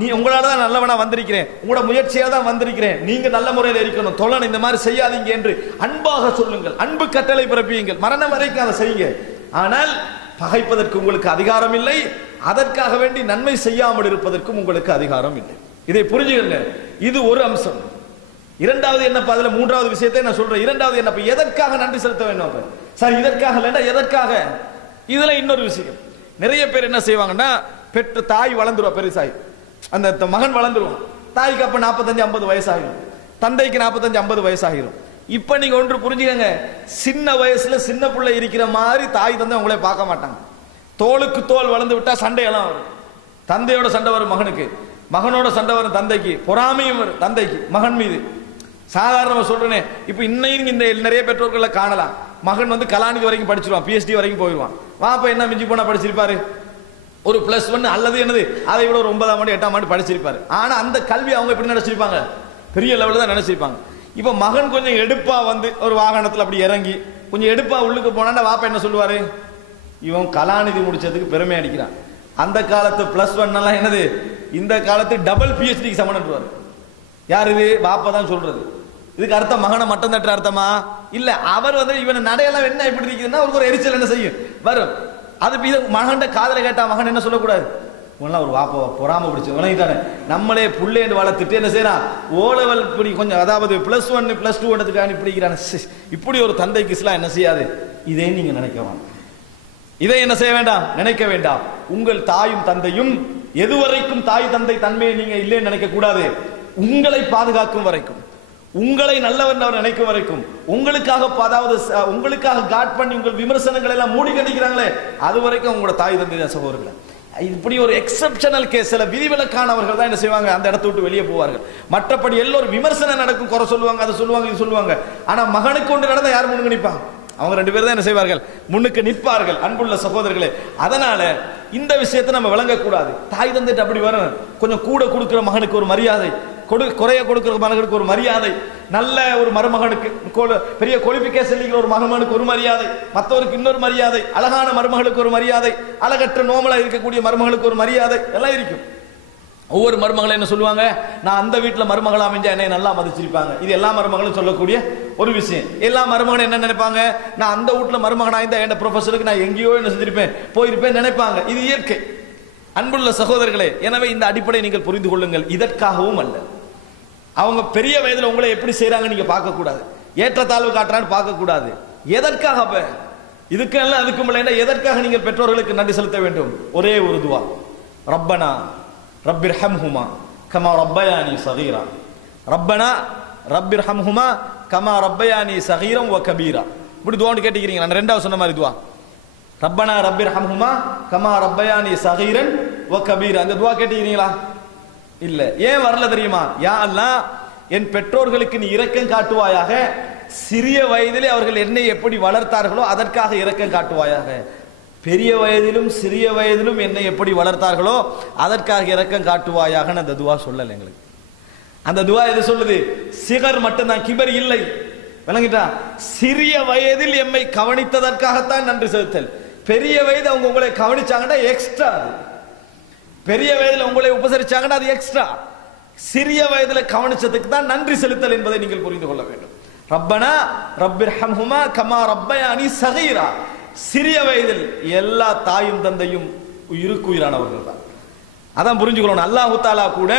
நீ உங்களால தான் நல்லவனா வந்திருக்கிறேன், உங்களோட முயற்சியா தான் வந்திருக்கிறேன், நீங்க நல்ல முறையில் இருக்கணும், தொழன் இந்த மாதிரி செய்யாதீங்க என்று அன்பாக சொல்லுங்கள். அன்பு கட்டளை பிறப்பியுங்கள், மரணம் வரைக்கும் அதை செய்யுங்க. ஆனால் பகைப்பதற்கு உங்களுக்கு அதிகாரம் இல்லை, அதற்காக வேண்டி நன்மை செய்யாமல் இருப்பதற்கும் உங்களுக்கு அதிகாரம் இல்லை. இதை புரிஞ்சுக்கங்க. இது ஒரு அம்சம். இரண்டாவது என்னப்பா? அதுல மூன்றாவது விஷயத்தை நான் சொல்றேன். இரண்டாவது என்னப்பா? எதற்காக நன்றி செலுத்த வேண்டும்? சார் இதற்காக இல்லைன்னா எதற்காக? இதுல இன்னொரு விஷயம். நிறைய பேர் என்ன செய்வாங்கன்னா, பெற்ற தாய் வளர்ந்துருவா, பெருசாய் அந்த மகன் வளர்ந்துருவான். தாய்க்கு அப்ப 45-50 வயசாகிடும், தந்தைக்கு 45-50 வயசாகிடும். இப்ப நீங்க ஒன்று புரிஞ்சுக்கங்க, சின்ன வயசுல சின்ன பிள்ளை இருக்கிற மாதிரி தாய் தந்தை உங்களை பார்க்க மாட்டாங்க. தோளுக்கு தோல் வளர்ந்து விட்டா சண்டையெல்லாம் வரும். தந்தையோட சண்டை வரும் மகனுக்கு, மகனோட சண்டை வரும் தந்தைக்கு, பொறாமையும் வரும் தந்தைக்கு மகன் மீது. சாதாரணமா சொல்றேனே, இப்ப இன்னையும் இந்த நிறைய பெற்றோர்களை காணலாம். மகன் வந்து கலாநிதி வரைக்கும் படிச்சிருவான், PhD வரைக்கும் போயிடுவான். வாப்பா என்ன மிஞ்சி போனா படிச்சிருப்பாரு, ஒரு +1 அல்லது என்னது அதை விட ஒரு 9ஆம் ஆண்டு 8ஆம் ஆண்டு படிச்சிருப்பாரு. ஆனா அந்த கல்வி அவங்க எப்படி நினைச்சிருப்பாங்க? பெரிய லெவலில் தான் நினைச்சிருப்பாங்க. இப்ப மகன் கொஞ்சம் எடுப்பா வந்து ஒரு வாகனத்துல அப்படி இறங்கி கொஞ்சம் எடுப்பா உள்ளுக்கு போனா வாப்பா என்ன சொல்லுவாரு? இவன் கலாநிதி முடிச்சதுக்கு பெருமை அடிக்கிறான். அந்த காலத்து +1 எல்லாம் என்னது, இந்த காலத்து டபுள் PhDக்கு சமன்றுவாரு. யார் இது? பாப்பா தான் சொல்றது. இதுக்கு அர்த்தம் மகனை மட்டம் தட்டுற அர்த்தமா? இல்ல. அவர் வந்து இவன் நடையெல்லாம் என்ன இப்படி இருக்குதுன்னா அவருக்கு ஒரு எரிச்சல் என்ன செய்யும் வரும். அது மகன் காதல கேட்டா மகன் என்ன சொல்லக்கூடாது? ஒரு வாப்பா பொறாம பிடிச்சு விளங்கிட்டானே, நம்மளே புள்ளேன்னு வளர்த்துட்டு என்ன செய்யறான், ஓலவல் இப்படி கொஞ்சம், அதாவது +1 +2 எடுத்துக்கான்னு இப்படிக்கிறான். இப்படி ஒரு தந்தைக்கு இஸ்லாம் என்ன செய்யாது. இதை நீங்க நினைக்கலாம், இதை என்ன செய்ய வேண்டாம், நினைக்க வேண்டாம். உங்கள் தாயும் தந்தையும் எதுவரைக்கும் தாய் தந்தை தன்மையை நீங்க இல்லைன்னு நினைக்க கூடாது. உங்களை பாதுகாக்கும் வரைக்கும், உங்களை நல்லவர் அவர் நினைக்கும் வரைக்கும், உங்களுக்காக அதாவது உங்களுக்காக காட் பண்ணி உங்கள் விமர்சனங்கள் எல்லாம் மூடி கண்டிக்கிறாங்களே, அது வரைக்கும் உங்களோட தாய் தந்தை சகோதரர்கள். இப்படி ஒரு எக்ஸெப்ஷனல் கேஸ், சில விதிவிலக்கானவர்கள் தான் என்ன செய்வாங்க, அந்த இடத்தை விட்டு வெளியே போவார்கள். மற்றபடி எல்லோரும் விமர்சனம் நடக்கும், குறை சொல்லுவாங்க, அதை சொல்லுவாங்க, இது சொல்லுவாங்க. ஆனா மகனுக்கு ஒன்று நடந்தா யார் முன்னுக்கு நிற்பாங்க? அவங்க 2 பேர் தான் என்ன செய்வார்கள், முன்னுக்கு நிற்பார்கள். அன்புள்ள சகோதரர்களே, அதனால இந்த விஷயத்தை நம்ம விளங்கக்கூடாது. தாய் தந்தைட்டு அப்படி வரணும். கொஞ்சம் கூட கொடுக்கிற மகனுக்கு ஒரு மரியாதை, குறைய கொடுக்கிற மகனுக்கு ஒரு மரியாதை, நல்ல ஒரு மருமகனுக்கு, பெரிய குவாலிஃபிகேஷன் இருக்கிற ஒரு மகனுக்கு ஒரு மரியாதை, மற்றவருக்கு இன்னொரு மரியாதை, அழகான மருமகளுக்கு ஒரு மரியாதை, அழகற்ற நோமலா இருக்கக்கூடிய மருமகளுக்கு ஒரு மரியாதை எல்லாம் இருக்கும். ஒவ்வொரு மருமகளும் என்ன சொல்லுவாங்க, நான் அந்த வீட்டில் மருமகளா அமைஞ்சா என்னை நல்லா மதிச்சிருப்பாங்க. இது எல்லா மருமகளும் சொல்லக்கூடிய ஒரு விஷயம். எல்லா மருமகளும் என்ன நினைப்பாங்க, நான் அந்த வீட்டில் மருமகனா இருந்தா என் ப்ரொஃபஸருக்கு நான் எங்கேயோ என்ன செஞ்சிருப்பேன், போயிருப்பேன் நினைப்பாங்க. இது இயற்கை. அன்புள்ள சகோதரர்களே, எனவே இந்த அடிப்படை நீங்கள் புரிந்து கொள்ளுங்கள். இதற்காகவும் அல்ல, அவங்க பெரிய வயதில் உங்களை எப்படி செய்யறாங்க நீங்க பார்க்க கூடாது, ஏற்றத்தாழ்வு காட்டுறான்னு பார்க்க கூடாது. எதற்காக? இதுக்கு அல்ல அதுக்கும் இல்லை. எதற்காக நீங்கள் பெற்றோர்களுக்கு நன்றி செலுத்த வேண்டும்? ஒரே ஒரு துவா, ரப்பனா ரப்பிர்ஹம்ஹுமா கமா ரப்பயானி சகீரா. ரப்பனா ரப்பிர்ஹம்ஹுமா கமா ரப்பயானி சகீரம் வ கபீரா. இப்படி துவான்னு கேட்டுக்கிறீங்க. நான் 2வது சொன்ன மாதிரி துவா, ரப்பனா ரப்பிர்ஹம்ஹுமா கமா ரப்பயானி சகீரன் வ கபீரா. அந்த துவா கேட்டுக்கிறீங்களா? இல்ல. ஏன் வரல தெரியுமா? யா அல்லாஹ், என் பெற்றோர்களுக்கு நீ இரக்கம் காட்டுவாயாக, சிறிய வயதிலே அவர்கள் என்னை எப்படி வளர்த்தார்களோ அதற்காக இரக்கம் காட்டுவாயாக. பெரிய வயதிலும் சிறிய வயதிலும் என்னை எப்படி வளர்த்தார்களோ அதற்காக இரக்கம் காட்டுவாயாக. அந்த துவா சொல்லல எங்களுக்கு. அந்த துவா எது சொல்லுது? சிகர் மட்டும்தான், கிபர் இல்லை. விளங்கிட்டா? சிறிய வயதில் எம்மை கவனித்ததற்காகத்தான் நன்றி செலுத்தல். பெரிய வயது அவங்க உங்களை கவனிச்சாங்கன்னா எக்ஸ்ட்ரா, பெரிய வயதில் உங்களை உபசரிச்சாங்கன்னா அது எக்ஸ்ட்ரா. சிறிய வயதில் கவனிச்சதுக்கு தான் நன்றி செலுத்தல் என்பதை நீங்கள் புரிந்து கொள்ள வேண்டும். ரப்பனா ரப்பிர்ஹம்ஹுமா கமா ரப்பயானி சகீரா. சிறிய வயதில் எல்லா தாயும் தந்தையும் உயிருக்கு உயிரானவர்கள் தான். அதான் புரிஞ்சுக்கணும். அல்லாஹு தஆலா கூட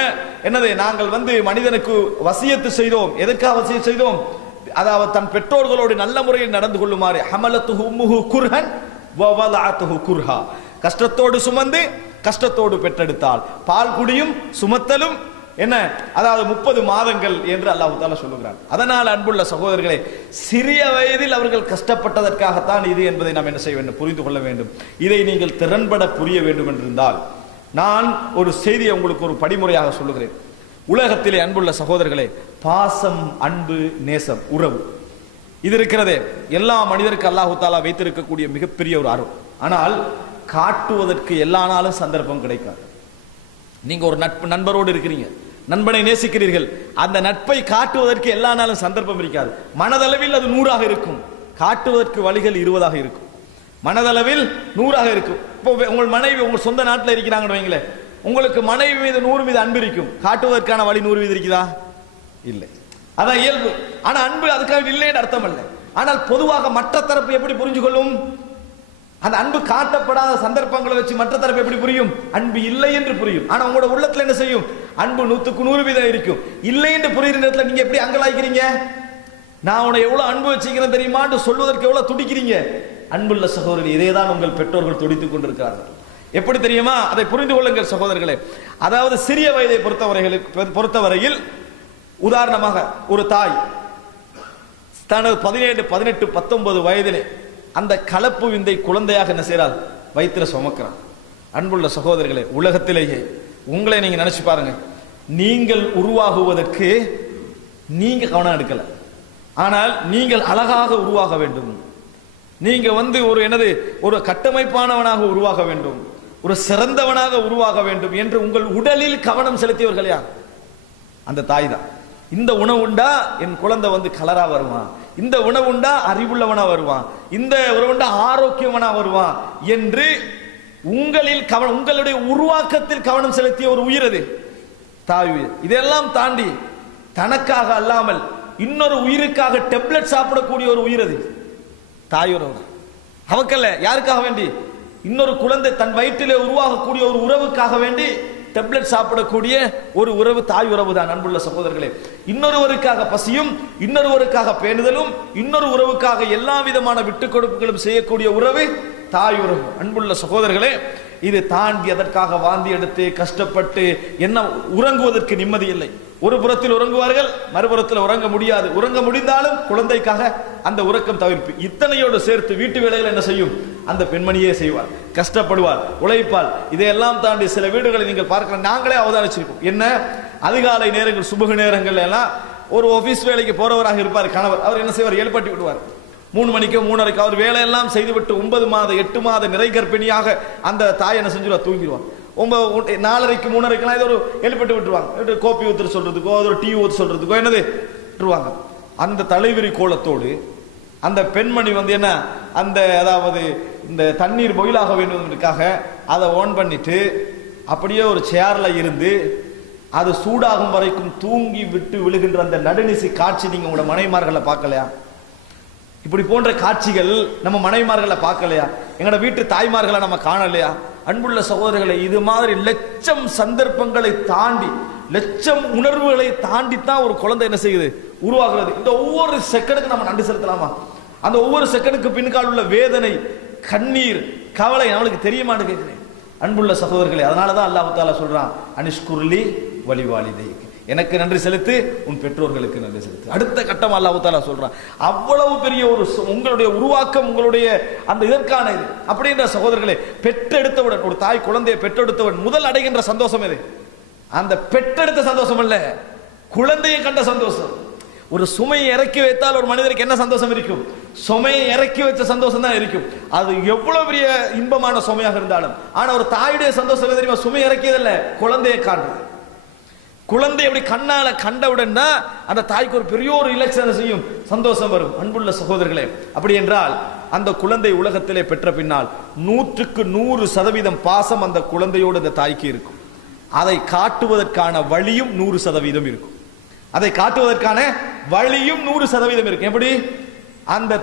என்னது, நாங்கள் மனிதனுக்கு வசியத்து செய்தோம். எதற்காக வசியத்து செய்தோம்? அதாவது தன் பெற்றோர்களோடு நல்ல முறையில் நடந்து கொள்ளுமாறு. ஹமலத்துஹு உம்முஹு குர்ஹன் வ வலஅத்துஹு குர்ஹா, கஷ்டத்தோடு சுமந்து கஷ்டத்தோடு பெற்றெடுத்தாள். பால் குடியும் சுமத்தலும் என்ன, அதாவது 30 மாதங்கள் என்று அல்லாஹ் தஆலா சொல்லுகிறார். அதனால் அன்புள்ள சகோதரர்களே, சிறிய வயதில் அவர்கள் கஷ்டப்பட்டதற்காகத்தான் இது என்பதை நாம் என்ன செய்ய வேண்டும், புரிந்து கொள்ள வேண்டும். இதை நீங்கள் திறன்பட புரிய வேண்டும் என்றிருந்தால் நான் ஒரு செய்தியை உங்களுக்கு ஒரு படிமுறையாக சொல்லுகிறேன். உலகத்திலே அன்புள்ள சகோதரர்களே, பாசம், அன்பு, நேசம், உறவு இது இருக்கிறதே, எல்லா மனிதருக்கு அல்லாஹ் தஆலா வைத்திருக்கக்கூடிய மிகப்பெரிய ஒரு அருள். ஆனால் காட்டுவதற்கு எல்லா நாளும் சந்தர்ப்பம் கிடைக்காது. நீங்க ஒரு நண்பரோடு இருக்கிறீங்க, நண்பனை நேசிக்கிறீர்கள், அந்த நட்பை காட்டுவதற்கு எல்லா நாளும் சந்தர்ப்பம் இருக்காது. மனதளவில் அது 100ஆக இருக்கும், காட்டுவதற்கு வழிகள் 20ஆக இருக்கும். மனதளவில் 100ஆக இருக்கும். இப்போ உங்கள் மனைவி உங்கள் சொந்த நாட்டில் இருக்கிறாங்கன்னு வைங்களேன், உங்களுக்கு மனைவி மீது 100 மீது அன்பு இருக்கும், காட்டுவதற்கான வழி 100 மீது இருக்குதா? இல்லை. அதான் இயல்பு. ஆனா அன்பு அதுக்காக இல்லைன்னு அர்த்தம் அல்ல. ஆனால் பொதுவாக மற்ற தரப்பு எப்படி புரிஞ்சு கொள்ளும்? அந்த அன்பு காட்டப்படாத சந்தர்ப்பங்களை வச்சு மற்ற தரப்பு எப்படி புரியும்? அன்பு இல்லை என்று புரியும். ஆனா உங்களோட உள்ளத்துல என்ன செய்யும்? அன்பு 100க்கு 100% இருக்கும். இல்லை என்று புரியுற நேரத்தில் நீங்க எப்படி அங்கலாய்க்கிறீங்க? நான் உன்னை எவ்வளவு அன்பு வச்சுக்கிறேன் தெரியுமான்னு சொல்வதற்கு எவ்வளவு துடிக்கிறீங்க? அன்புள்ள சகோதரர்கள், இதேதான் உங்கள் பெற்றோர்கள் துடித்துக் கொண்டிருக்கிறார்கள். எப்படி தெரியுமா? அதை புரிந்து கொள்ளுங்கள் சகோதரர்களே. அதாவது சிறிய வயதை பொறுத்தவரையில் உதாரணமாக ஒரு தாய் தனது 17, 18, 19 வயதிலே அந்த கலப்பு விந்தை குழந்தையாக என்ன செய்றாள்? வயிற்றில சுமக்கிறான். அன்புள்ள சகோதரர்களே, உலகத்திலேயே உங்களை நீங்க நினைச்சு பாருங்க, நீங்கள் உருவாகுவதற்கு நீங்க கவனம் எடுக்கல, ஆனால் நீங்கள் அழகாக உருவாக வேண்டும். நீங்க ஒரு கட்டமைப்பானவனாக உருவாக வேண்டும், ஒரு சிறந்தவனாக உருவாக வேண்டும் என்று உங்கள் உடலில் கவனம் செலுத்தியவர்கள் யார்? அந்த தாய் தான். இந்த உணவு உண்டா என் குழந்தை கலரா வருவான், இந்த உணவு உண்டா அறிவுள்ளவனா வருவான், இந்த உணவுண்டா ஆரோக்கியவனா வருவான் என்று உங்களில் கவனம், உங்களுடைய உருவாக்கத்தில் கவனம் செலுத்திய ஒரு உயிர் அது தாய் உயிர். இதெல்லாம் தாண்டி தனக்காக அல்லாமல் இன்னொரு உயிருக்காக டெப்லெட் சாப்பிடக்கூடிய ஒரு உயிர் அது தாய் உறவு. அவக்கல்ல, யாருக்காக வேண்டி? இன்னொரு குழந்தை தன் வயிற்றிலே உருவாகக்கூடிய ஒரு உறவுக்காக வேண்டி டெப்லெட் சாப்பிடக்கூடிய ஒரு உறவு தாய் உறவு தான். அன்புள்ள சகோதரர்களே, இன்னொருவருக்காக பசியும், இன்னொருவருக்காக பேணுதலும், இன்னொரு உறவுக்காக எல்லா விதமான விட்டுக் கொடுப்புகளும் செய்யக்கூடிய உறவு தாய் உறவு. அன்புள்ள சகோதரர்களே, இது தாண்டி அதற்காக வாந்தி எடுத்து கஷ்டப்பட்டு என்ன உறங்குவதற்கு நிம்மதி இல்லை. ஒரு புறத்தில் உறங்குவார்கள், மறுபுறத்தில் உறங்க முடியாது. உறங்க முடிந்தாலும் குழந்தைக்காக அந்த உறக்கம் தவிர்ப்பு. இத்தனையோடு சேர்த்து வீட்டு வேலைகள் என்ன செய்யும்? அந்த பெண்மணியே செய்வார், கஷ்டப்படுவார், உழைப்பால். இதையெல்லாம் தாண்டி சில வீடுகளை நீங்கள் பார்க்கலாம், நாங்களே அவதானிச்சிருக்கோம். என்ன, அதிகாலை நேரங்கள், சுபக நேரங்கள் எல்லாம் ஒரு ஆபீஸ் வேலைக்கு போறவராக இருப்பார் கணவர். அவர் என்ன செய்வார்? எழுப்பட்டி விடுவார். 3 மணிக்கோ 3:30 அவர் வேலையெல்லாம் செய்துவிட்டு 9 மாத 8 மாத நிறை கர்ப்பிணியாக அந்த தாய் என்ன செஞ்சிருவா? தூங்கிடுவார். 4:30 3:30 ஏதோ ஒரு எழுப்பட்டு விட்டுருவாங்க. கோப்பி ஊத்துற சொல்றதுக்கோ ஒரு டீ ஊத்து சொல்றதுக்கோ என்னது விட்டுருவாங்க. அந்த தலைவிரி கோலத்தோடு அந்த பெண்மணி என்ன, அந்த அதாவது இந்த தண்ணீர் பொயிலாக வேண்டுவதற்காக அதை ஆன் பண்ணிட்டு அப்படியே ஒரு சேர்ல இருந்து அது சூடாகும் வரைக்கும் தூங்கி விட்டு விழுகின்ற அந்த நடுநிசி காட்சி நீங்க உங்களோட மனைவிமார்களை பார்க்கலையா? இப்படி போன்ற காட்சிகள் நம்ம மனைவிமார்களை பார்க்கலையா? எங்களோட வீட்டு தாய்மார்களை நம்ம காணலையா? அன்புள்ள சகோதரர்களை, இது மாதிரி லட்சம் சந்தர்ப்பங்களை தாண்டி, லட்சம் உணர்வுகளை தாண்டித்தான் ஒரு குழந்தை என்ன செய்யுது? உருவாகிறது. இந்த ஒவ்வொரு செகண்டுக்கு நம்ம நன்றி செலுத்தலாமா? அந்த ஒவ்வொரு செகண்டுக்கு பின்கால் உள்ள வேதனை, கண்ணீர், கவலை நம்மளுக்கு தெரியுமான்னு கேட்கிறேன். அன்புள்ள சகோதரர்களே, அதனாலதான் அல்லாஹ் தஆலா சொல்றான், அனிஷ்குர்லி வலிவாலிதை, எனக்கு நன்றி செலுத்து, உன் பெற்றோர்களுக்கு நன்றி செலுத்து. அடுத்த கட்டம் அல்லாஹ் தஆலா சொல்றான். அவ்வளவு பெரிய ஒரு உங்களுடைய உருவாக்கம், உங்களுடைய அந்த இதற்கான இது. அப்படின்ற சகோதரர்களே, பெற்றெடுத்தவுடன் ஒரு தாய் குழந்தையை பெற்றெடுத்தவன் முதல் அடைகின்ற சந்தோஷம் எது? அந்த பெற்றெடுத்த சந்தோஷம் அல்ல, குழந்தையை கண்ட சந்தோஷம். ஒரு சுமையை இறக்கி வைத்தால் ஒரு மனிதருக்கு என்ன சந்தோஷம் இருக்கும்? சுமையை இறக்கி வச்ச சந்தோஷம் தான் இருக்கும். அது எவ்வளவு பெரிய இன்பமான சுமையாக இருந்தாலும். ஆனா ஒரு தாயுடைய சந்தோஷம் தெரியுமா? சுமை இறக்கியதல்ல, குழந்தையை காண்றது. குழந்தை எப்படி கண்ணால கண்டவுடன் தான் அந்த தாய்க்கு ஒரு பெரிய ஒரு இலட்சணம் செய்யும், சந்தோஷம் வரும். அன்புள்ள சகோதரர்களே, அப்படி என்றால் அந்த குழந்தை உலகத்திலே பெற்ற பின்னால் 100க்கு 100% பாசம் அந்த குழந்தையோடு அந்த தாய்க்கு இருக்கும். அதை காட்டுவதற்கான வழியும் 100% இருக்கும். அதை காட்டுவதற்கான வழியும் 100% இருக்கும். எப்படி? அந்த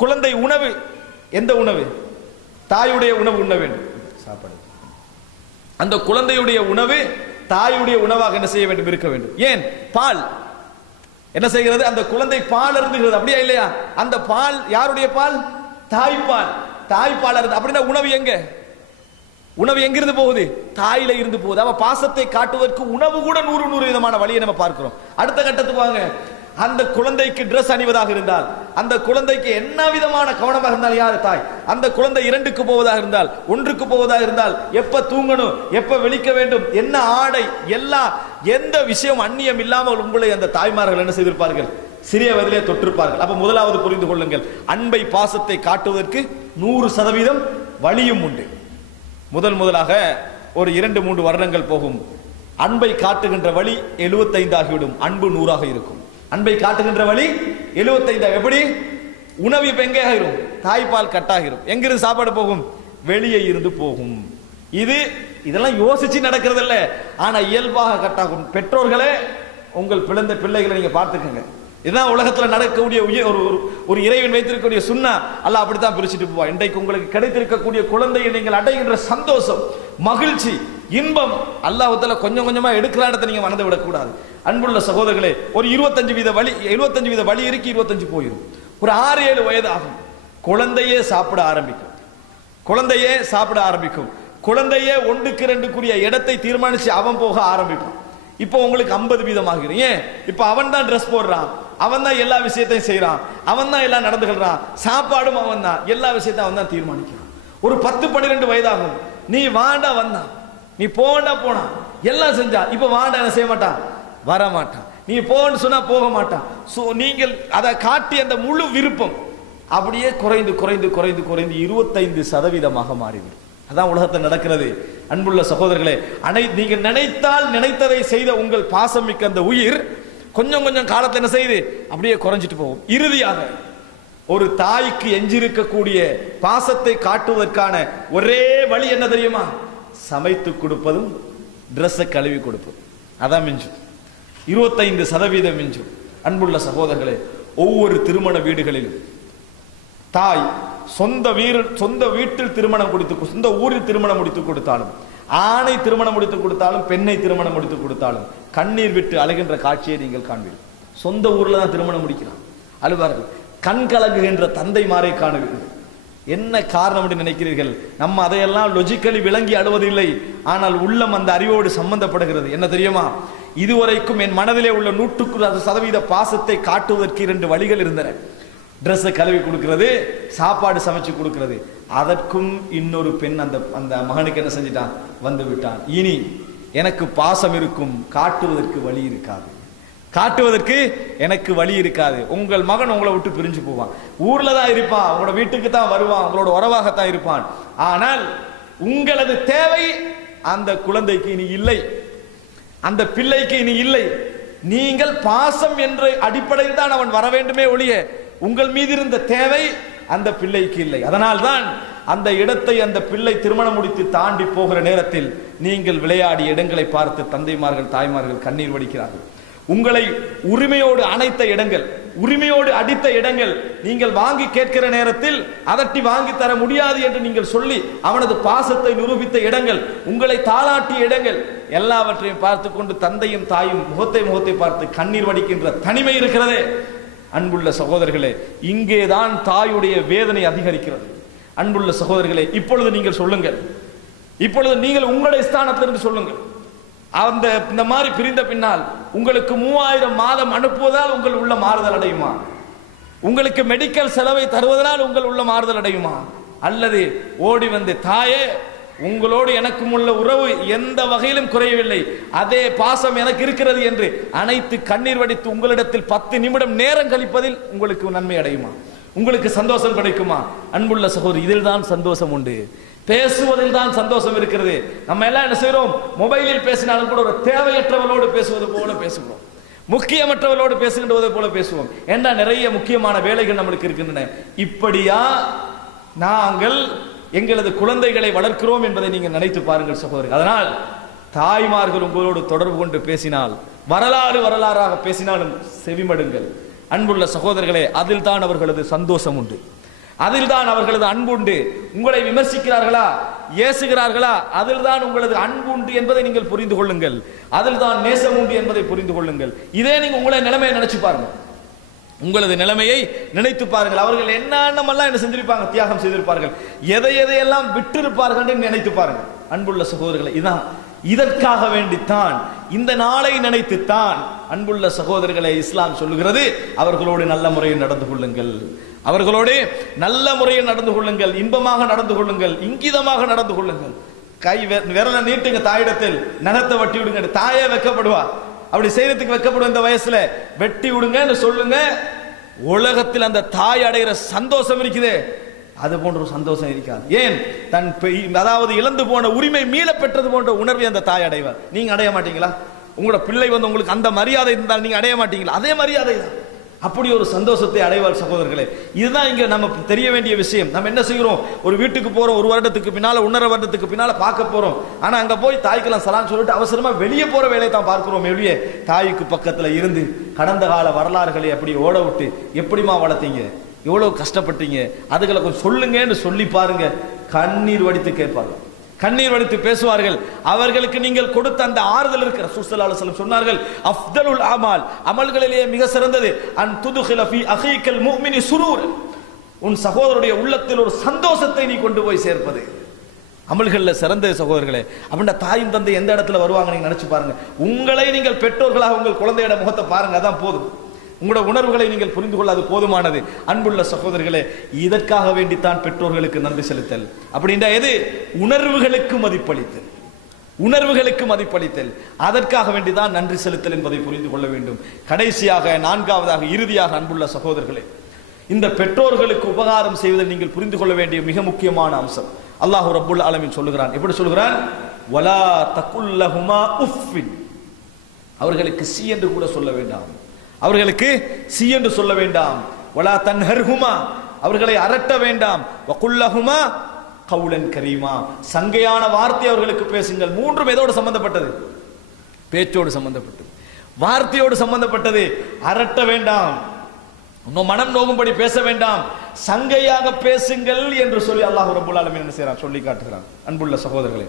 குழந்தை உணவு, எந்த உணவு? தாயுடைய உணவு உண்ண வேண்டும். சாப்பாடு அந்த குழந்தையுடைய உணவு தாயுடைய உணவாக என்ன செய்ய வேண்டும், இருக்க வேண்டும். ஏன்? பால் என்ன செய்கிறது? அந்த குழந்தை பால் அருந்துகிறது, அப்படியா இல்லையா? அந்த பால் யாருடைய பால்? தாய்ப்பால். தாய்ப்பால் அருந்து அப்படின்னா உணவு எங்க? உணவு எங்கிருந்து போகுது? தாயில இருந்து போகுது. அவ பாசத்தை காட்டுவதற்கு உணவு கூட 100 விதமான வழியை நம்ம பார்க்கிறோம். அடுத்த கட்டத்துக்கு வாங்க. அந்த குழந்தைக்கு டிரெஸ் அணிவதாக இருந்தால், அந்த குழந்தைக்கு என்ன விதமான கவனமாக இருந்தால் யாரு? தாய். அந்த குழந்தை 2க்கு போவதாக இருந்தால், 1க்கு போவதாக இருந்தால், எப்ப தூங்கணும், எப்ப விழிக்க வேண்டும், என்ன ஆடை, எந்த விஷயம் அந்நியம் இல்லாமல் உங்களை அந்த தாய்மார்கள் என்ன செய்திருப்பார்கள்? சிறிய வயதிலே தொற்றிருப்பார்கள். அப்ப முதலாவது புரிந்து கொள்ளுங்கள், அன்பை பாசத்தை காட்டுவதற்கு 100% வழியும் உண்டு. முதலாக ஒரு 2-3 வருடங்கள் போகும். அன்பை காட்டுகின்ற வழி 75 ஆகிவிடும், அன்பு 100ஆக இருக்கும். அன்பை காட்டுகின்ற வழி 75. எப்படி? உணவு இப்ப எங்கே ஆகிரும்? தாய்ப்பால் கட்டாகிரும். எங்கிருந்து சாப்பாடு போகும்? வெளியே இருந்து போகும். இதெல்லாம் யோசிச்சு நடக்கிறது இல்ல, ஆனா இயல்பாக கட்டாகும். பெற்றோர்களே, உங்கள் பிறந்த பிள்ளைகளை நீங்க பார்த்துக்கங்க. இதுதான் உலகத்துல நடக்கக்கூடிய ஒரு இறைவன் வைத்திருக்கக்கூடிய சுன்னா. அல்லாஹ் அப்படித்தான் பிரிச்சுட்டு போவா. இன்றைக்கு உங்களுக்கு கிடைத்திருக்கக்கூடிய குழந்தையை நீங்கள் அடைகின்ற சந்தோஷம், மகிழ்ச்சி, இன்பம் அல்லாஹ்வுத்தாலா கொஞ்சம் கொஞ்சமா எடுக்கிற இடத்தை நீங்க மறந்து விடக்கூடாது. அன்புள்ள சகோதரர்களே, ஒரு 75 வீத வழி இருக்கு, 25 போயிடும். ஒரு 6-7 வயது ஆகும், குழந்தையே சாப்பிட ஆரம்பிக்கும். குழந்தையே 1க்கு 2க்குரிய இடத்தை தீர்மானிச்சு அவன் போக ஆரம்பிப்பான். இப்போ உங்களுக்கு 50 வீதமாகிறது. ஏன்? இப்ப அவன் தான் ட்ரெஸ் போடுறான், அவன் தான் எல்லா விஷயத்தையும் செய்யறான், அவன் தான் எல்லாம் நடந்துகிறான், சாப்பாடும் அவன் தான், எல்லா விஷயத்தையும் அவன் தான் தீர்மானிக்கிறான். ஒரு 10-12 வயதாகும், நீ வாண்டா வந்தான், நீ போண்டா போனா, எல்லாம் செஞ்சா. இப்ப வாண்டா என்ன செய்ய மாட்டான், வர மாட்டான். நீ போன்னு சொன்னா போக மாட்டான். நீங்கள் அதை காட்டி அந்த முழு விருப்பம் அப்படியே குறைந்து 25% மாறிவிடும். அதான் உலகத்தில் நடக்கிறது. அன்புள்ள சகோதரர்களே, நீங்கள் நினைத்தால் நினைத்ததை செய்த உங்கள் பாசம் மிக்க அந்த உயிர் கொஞ்சம் காலத்தில் என்ன செய்து அப்படியே குறைஞ்சிட்டு போகும். இறுதியாக ஒரு தாய்க்கு எஞ்சிருக்கக்கூடிய பாசத்தை காட்டுவதற்கான ஒரே வழி என்ன தெரியுமா? சமைத்து கொடுப்பதும் டிரெஸ்ஸை கழுவி கொடுப்பதும். அதான் மிஞ்சும். 25% மிஞ்சும். அன்புள்ள சகோதரர்களே, ஒவ்வொரு திருமண வீடுகளிலும் தாய் சொந்த வீட்டில் திருமணம் கொடுத்து, சொந்த ஊரில் திருமணம் முடித்து கொடுத்தாலும், ஆணை திருமணம் முடித்து கொடுத்தாலும், பெண்ணை திருமணம் முடித்து கொடுத்தாலும் கண்ணீர் விட்டு அழுகின்ற காட்சியை நீங்கள் காண்பீர்கள். சொந்த ஊர்ல தான் திருமணம் முடிக்கிறான், அழுவார்கள். கண் கலங்குகின்ற தந்தைமாரை காணுவீர்கள். என்ன காரணம் என்று நினைக்கிறீர்கள்? நம்ம அதையெல்லாம் லொஜிக்கலி விளங்கி அழுவதில்லை, ஆனால் உள்ளம் அந்த அறிவோடு சம்பந்தப்படுகிறது. என்ன தெரியுமா? இதுவரைக்கும் என் மனதிலே உள்ள 100% பாசத்தை காட்டுவதற்கு 2 வழிகள் இருந்தன. ட்ரெஸ்ஸை கழுவி கொடுக்கிறது, சாப்பாடு சமைச்சு கொடுக்கிறது. அதற்கும் இன்னொரு பெண் அந்த மகனுக்கு என்ன செஞ்சிட்டான்? வந்து விட்டான். இனி எனக்கு பாசம் இருக்கும், காட்டுவதற்கு வழி இருக்காது, எனக்கு வழி இருக்காது. உங்கள் மகன் உங்களை விட்டு பிரிஞ்சு போவான், ஊர்ல தான் இருப்பான், உங்களோட வீட்டுக்கு தான் வருவான், உங்களோட உறவாகத்தான் இருப்பான். ஆனால் உங்களது தேவை அந்த குழந்தைக்கு இனி இல்லை, அந்த பிள்ளைக்கு இனி இல்லை. நீங்கள் பாசம் என்ற அடிப்படையில் தான் அவன் வர வேண்டுமே ஒழிய உங்கள் மீது இருந்த தேவை அந்த பிள்ளைக்கு இல்லை. அதனால்தான் அந்த இடத்தை அந்த பிள்ளை திருமணம் முடித்து தாண்டி போகிற நேரத்தில் நீங்கள் விளையாடிய இடங்களை பார்த்து தந்தைமார்கள் தாய்மார்கள் கண்ணீர் வடிக்கிறார்கள். உங்களை உரிமையோடு அணைத்த இடங்கள், உரிமையோடு அடித்த இடங்கள், நீங்கள் வாங்கி கேட்கிற நேரத்தில் அதட்டி வாங்கி தர முடியாது என்று நீங்கள் சொல்லி அவனது பாசத்தை நிரூபித்த இடங்கள், உங்களை தாளாட்டிய இடங்கள், எல்லாவற்றையும் பார்த்து கொண்டு தந்தையும் தாயும் முகத்தை பார்த்து கண்ணீர் வடிக்கின்ற தனிமை இருக்கிறதே. அன்புள்ள சகோதரர்களே, இங்கேதான் தாயுடைய வேதனை அதிகரிக்கிறது. அன்புள்ள சகோதரர்களே, இப்பொழுது நீங்கள் சொல்லுங்கள், இப்பொழுது நீங்கள் உங்களுடைய ஸ்தானத்திலிருந்து சொல்லுங்கள். இந்த மாதிரி பிரிந்த பின்னால் உங்களுக்கு 3000 மாதம் அனுப்புவதால் உங்கள் உள்ள மாறுதல் அடையுமா? உங்களுக்கு மெடிக்கல் செலவை தருவதனால் உங்கள் உள்ள மாறுதல் அடையுமா? அல்லது ஓடி வந்து தாயே, உங்களோடு எனக்கும் உள்ள உறவு எந்த வகையிலும் குறையவில்லை, அதே பாசம் எனக்கு இருக்கிறது என்று அனைத்து கண்ணீர் வடித்து உங்களிடத்தில் 10 நிமிடம் நேரம் கழிப்பதில் உங்களுக்கு நன்மை அடையுமா? உங்களுக்கு சந்தோஷம் கிடைக்குமா? அன்புள்ள சகோதரி, இதில் தான் சந்தோஷம் உண்டு, பேசுவதில் தான் சந்தோஷம் இருக்கிறது. நம்ம எல்லாம் என்ன செய்யறோம்? மொபைலில் பேசினாலும் கூட ஒரு தேவையற்றவளோடு பேசுவது போல பேசுகிறோம், முக்கியமற்றவளோடு பேசுகின்றது போல பேசுவோம். ஏன்னா நிறைய முக்கியமான வேலைகள் நம்மளுக்கு இருக்கின்றன. இப்படியா நாங்கள் எங்களது குழந்தைகளை வளர்க்கிறோம் என்பதை நீங்கள் நினைத்து பாருங்கள் சகோதரி. அதனால் தாய்மார்கள் உங்களோடு தொடர்பு கொண்டு பேசினால், வரலாறாக பேசினாலும் செவிமடுங்கள். அன்புள்ள சகோதரர்களே, அதில் தான் அவர்களது சந்தோஷம் உண்டு, அதில் தான் அவர்களது அன்பு உண்டு. உங்களை விமர்சிக்கிறார்களா? ஏசுகிறார்களா, அதில் தான் உங்களது அன்பு உண்டு என்பதை நீங்கள் புரிந்து கொள்ளுங்கள், அதில் தான் நேசம் உண்டு என்பதை புரிந்து கொள்ளுங்கள். இதே நீங்க உங்களை நிலைமையை நினைச்சு பாருங்க, உங்களது நிலைமையை நினைத்து பாருங்கள். அவர்கள் என்னென்னமெல்லாம் என்ன செஞ்சிருப்பாங்க, தியாகம் செய்திருப்பார்கள், எதை எதையெல்லாம் விட்டிருப்பார்கள் என்று நினைத்து பாருங்கள். அன்புள்ள சகோதரர்களை, இதான் இதற்காக வேண்டித்தான், இந்த நாளை நினைத்துத்தான் அன்புள்ள சகோதரர்களை இஸ்லாம் சொல்லுகிறது, அவர்களோடு நல்ல முறையில் நடந்து கொள்ளுங்கள், அவர்களோடு நல்ல முறையில் நடந்து கொள்ளுங்கள், இன்பமாக நடந்து கொள்ளுங்கள், இங்கிதமாக நடந்து கொள்ளுங்கள். கை விரல நீட்டுங்க தாயிடத்தில், நகத்தை வெட்டி விடுங்க. தாயே வெக்கப்படுவா, அப்படி செய்யறதுக்கு வெக்கப்படும் இந்த வயசுல, வெட்டி விடுங்கன்னு சொல்லுங்க. உலகத்தில் அந்த தாய் அடைகிற சந்தோஷம் இருக்குதே, அது போன்ற ஒரு சந்தோஷம் இருக்காது. ஏன், தன் அதாவது இழந்து போன உரிமை மீள பெற்றது போன்ற உணர்வை அந்த தாய் அடைவார். நீங்க அடைய மாட்டீங்களா? உங்களோட பிள்ளை வந்து உங்களுக்கு அந்த மரியாதை இருந்தால் நீங்க அடைய மாட்டீங்களா? அதே மரியாதை தான். அப்படி ஒரு சந்தோஷத்தை அடைவார் சகோதரர்களே. இதுதான் இங்க நம்ம தெரிய வேண்டிய விஷயம். நம்ம என்ன செய்கிறோம், ஒரு வீட்டுக்கு போறோம், ஒரு வருடத்துக்கு பின்னால 1.5 வருடத்துக்கு பின்னால பார்க்க போறோம். ஆனா அங்க போய் தாய்க்கெல்லாம் சலாம் சொல்லிட்டு அவசரமா வெளியே போற வேலையை தான் பார்க்கிறோம். வெளியே தாய்க்கு பக்கத்துல இருந்து கடந்த கால வரலாறுகளை அப்படி ஓட விட்டு, எப்படிமா வளர்த்தீங்க, எவ்வளவு கஷ்டப்பட்டீங்க, அதுகளை கொஞ்சம் சொல்லுங்கன்னு சொல்லி பாருங்க. கண்ணீர் வடித்து கேட்பார்கள், கண்ணீர் வடித்து பேசுவார்கள். அவர்களுக்கு நீங்கள் கொடுத்த அந்த ஆறுதல் இருக்கிற ரசூல் ஸல்லல்லாஹு அலைஹி வஸல்லம் சொன்னார்கள், அஃதலுல் அமால், அமல்களிலேயே மிக சிறந்தது, அன் துதுகில ஃபீ அகீகல் முஃமினி சுரூர், உன் சகோதரருடைய உள்ளத்தில் ஒரு சந்தோஷத்தை நீ கொண்டு போய் சேர்ப்பது அமல்கள்ல சிறந்த சகோதரர்களே. அப்படின்னா தாயும் தந்தை எந்த இடத்துல வருவாங்க நீங்க நினைச்சு பாருங்க. உங்களை நீங்கள் பெற்றோர்களாக உங்கள் குழந்தையோட முகத்தை பாருங்க, அதான் போதும். உங்களோட உணர்வுகளை நீங்கள் புரிந்து கொள்ள அது போதுமானது. அன்புள்ள சகோதரர்களே, இதற்காக வேண்டித்தான் பெற்றோர்களுக்கு நன்றி செலுத்தல். அப்படின்னா எது, உணர்வுகளுக்கு மதிப்பளித்தல், உணர்வுகளுக்கு மதிப்பளித்தல், அதற்காக வேண்டிதான் நன்றி செலுத்தல் என்பதை புரிந்து கொள்ள வேண்டும். கடைசியாக, நான்காவதாக, இறுதியாக அன்புள்ள சகோதரர்களே, இந்த பெற்றோர்களுக்கு உபகாரம் செய்வதில் நீங்கள் புரிந்து கொள்ள வேண்டிய மிக முக்கியமான அம்சம், அல்லாஹ் ரப்புல் ஆலமீன் சொல்லுகிறான். எப்படி சொல்லுகிறான், வலா தகுல்லஹுமா உஃபின், அவர்களுக்கு சி என்று கூட சொல்ல வேண்டாம், அவர்களுக்கு சி என்று சொல்ல வேண்டாம். வலா தன்ஹர்ஹுமா, அவர்களை அரட்ட வேண்டாம். வகுல்லஹுமா கவுலன் கரீமா, சங்கையான வார்த்தை அவர்களுக்கு பேசுங்கள். மூன்றும் எதோடு சம்பந்தப்பட்டது, பேச்சோடு சம்பந்தப்பட்டது, வார்த்தையோடு சம்பந்தப்பட்டது. அரட்ட வேண்டாம், மனம் நோகும்படி பேச வேண்டாம், சங்கையாக பேசுங்கள் என்று சொல்லி அல்லாஹ் ரப்பல் ஆலமீன் என்ன செய்றான், சொல்லி காட்டுகிறான். அன்புள்ள சகோதரர்களே,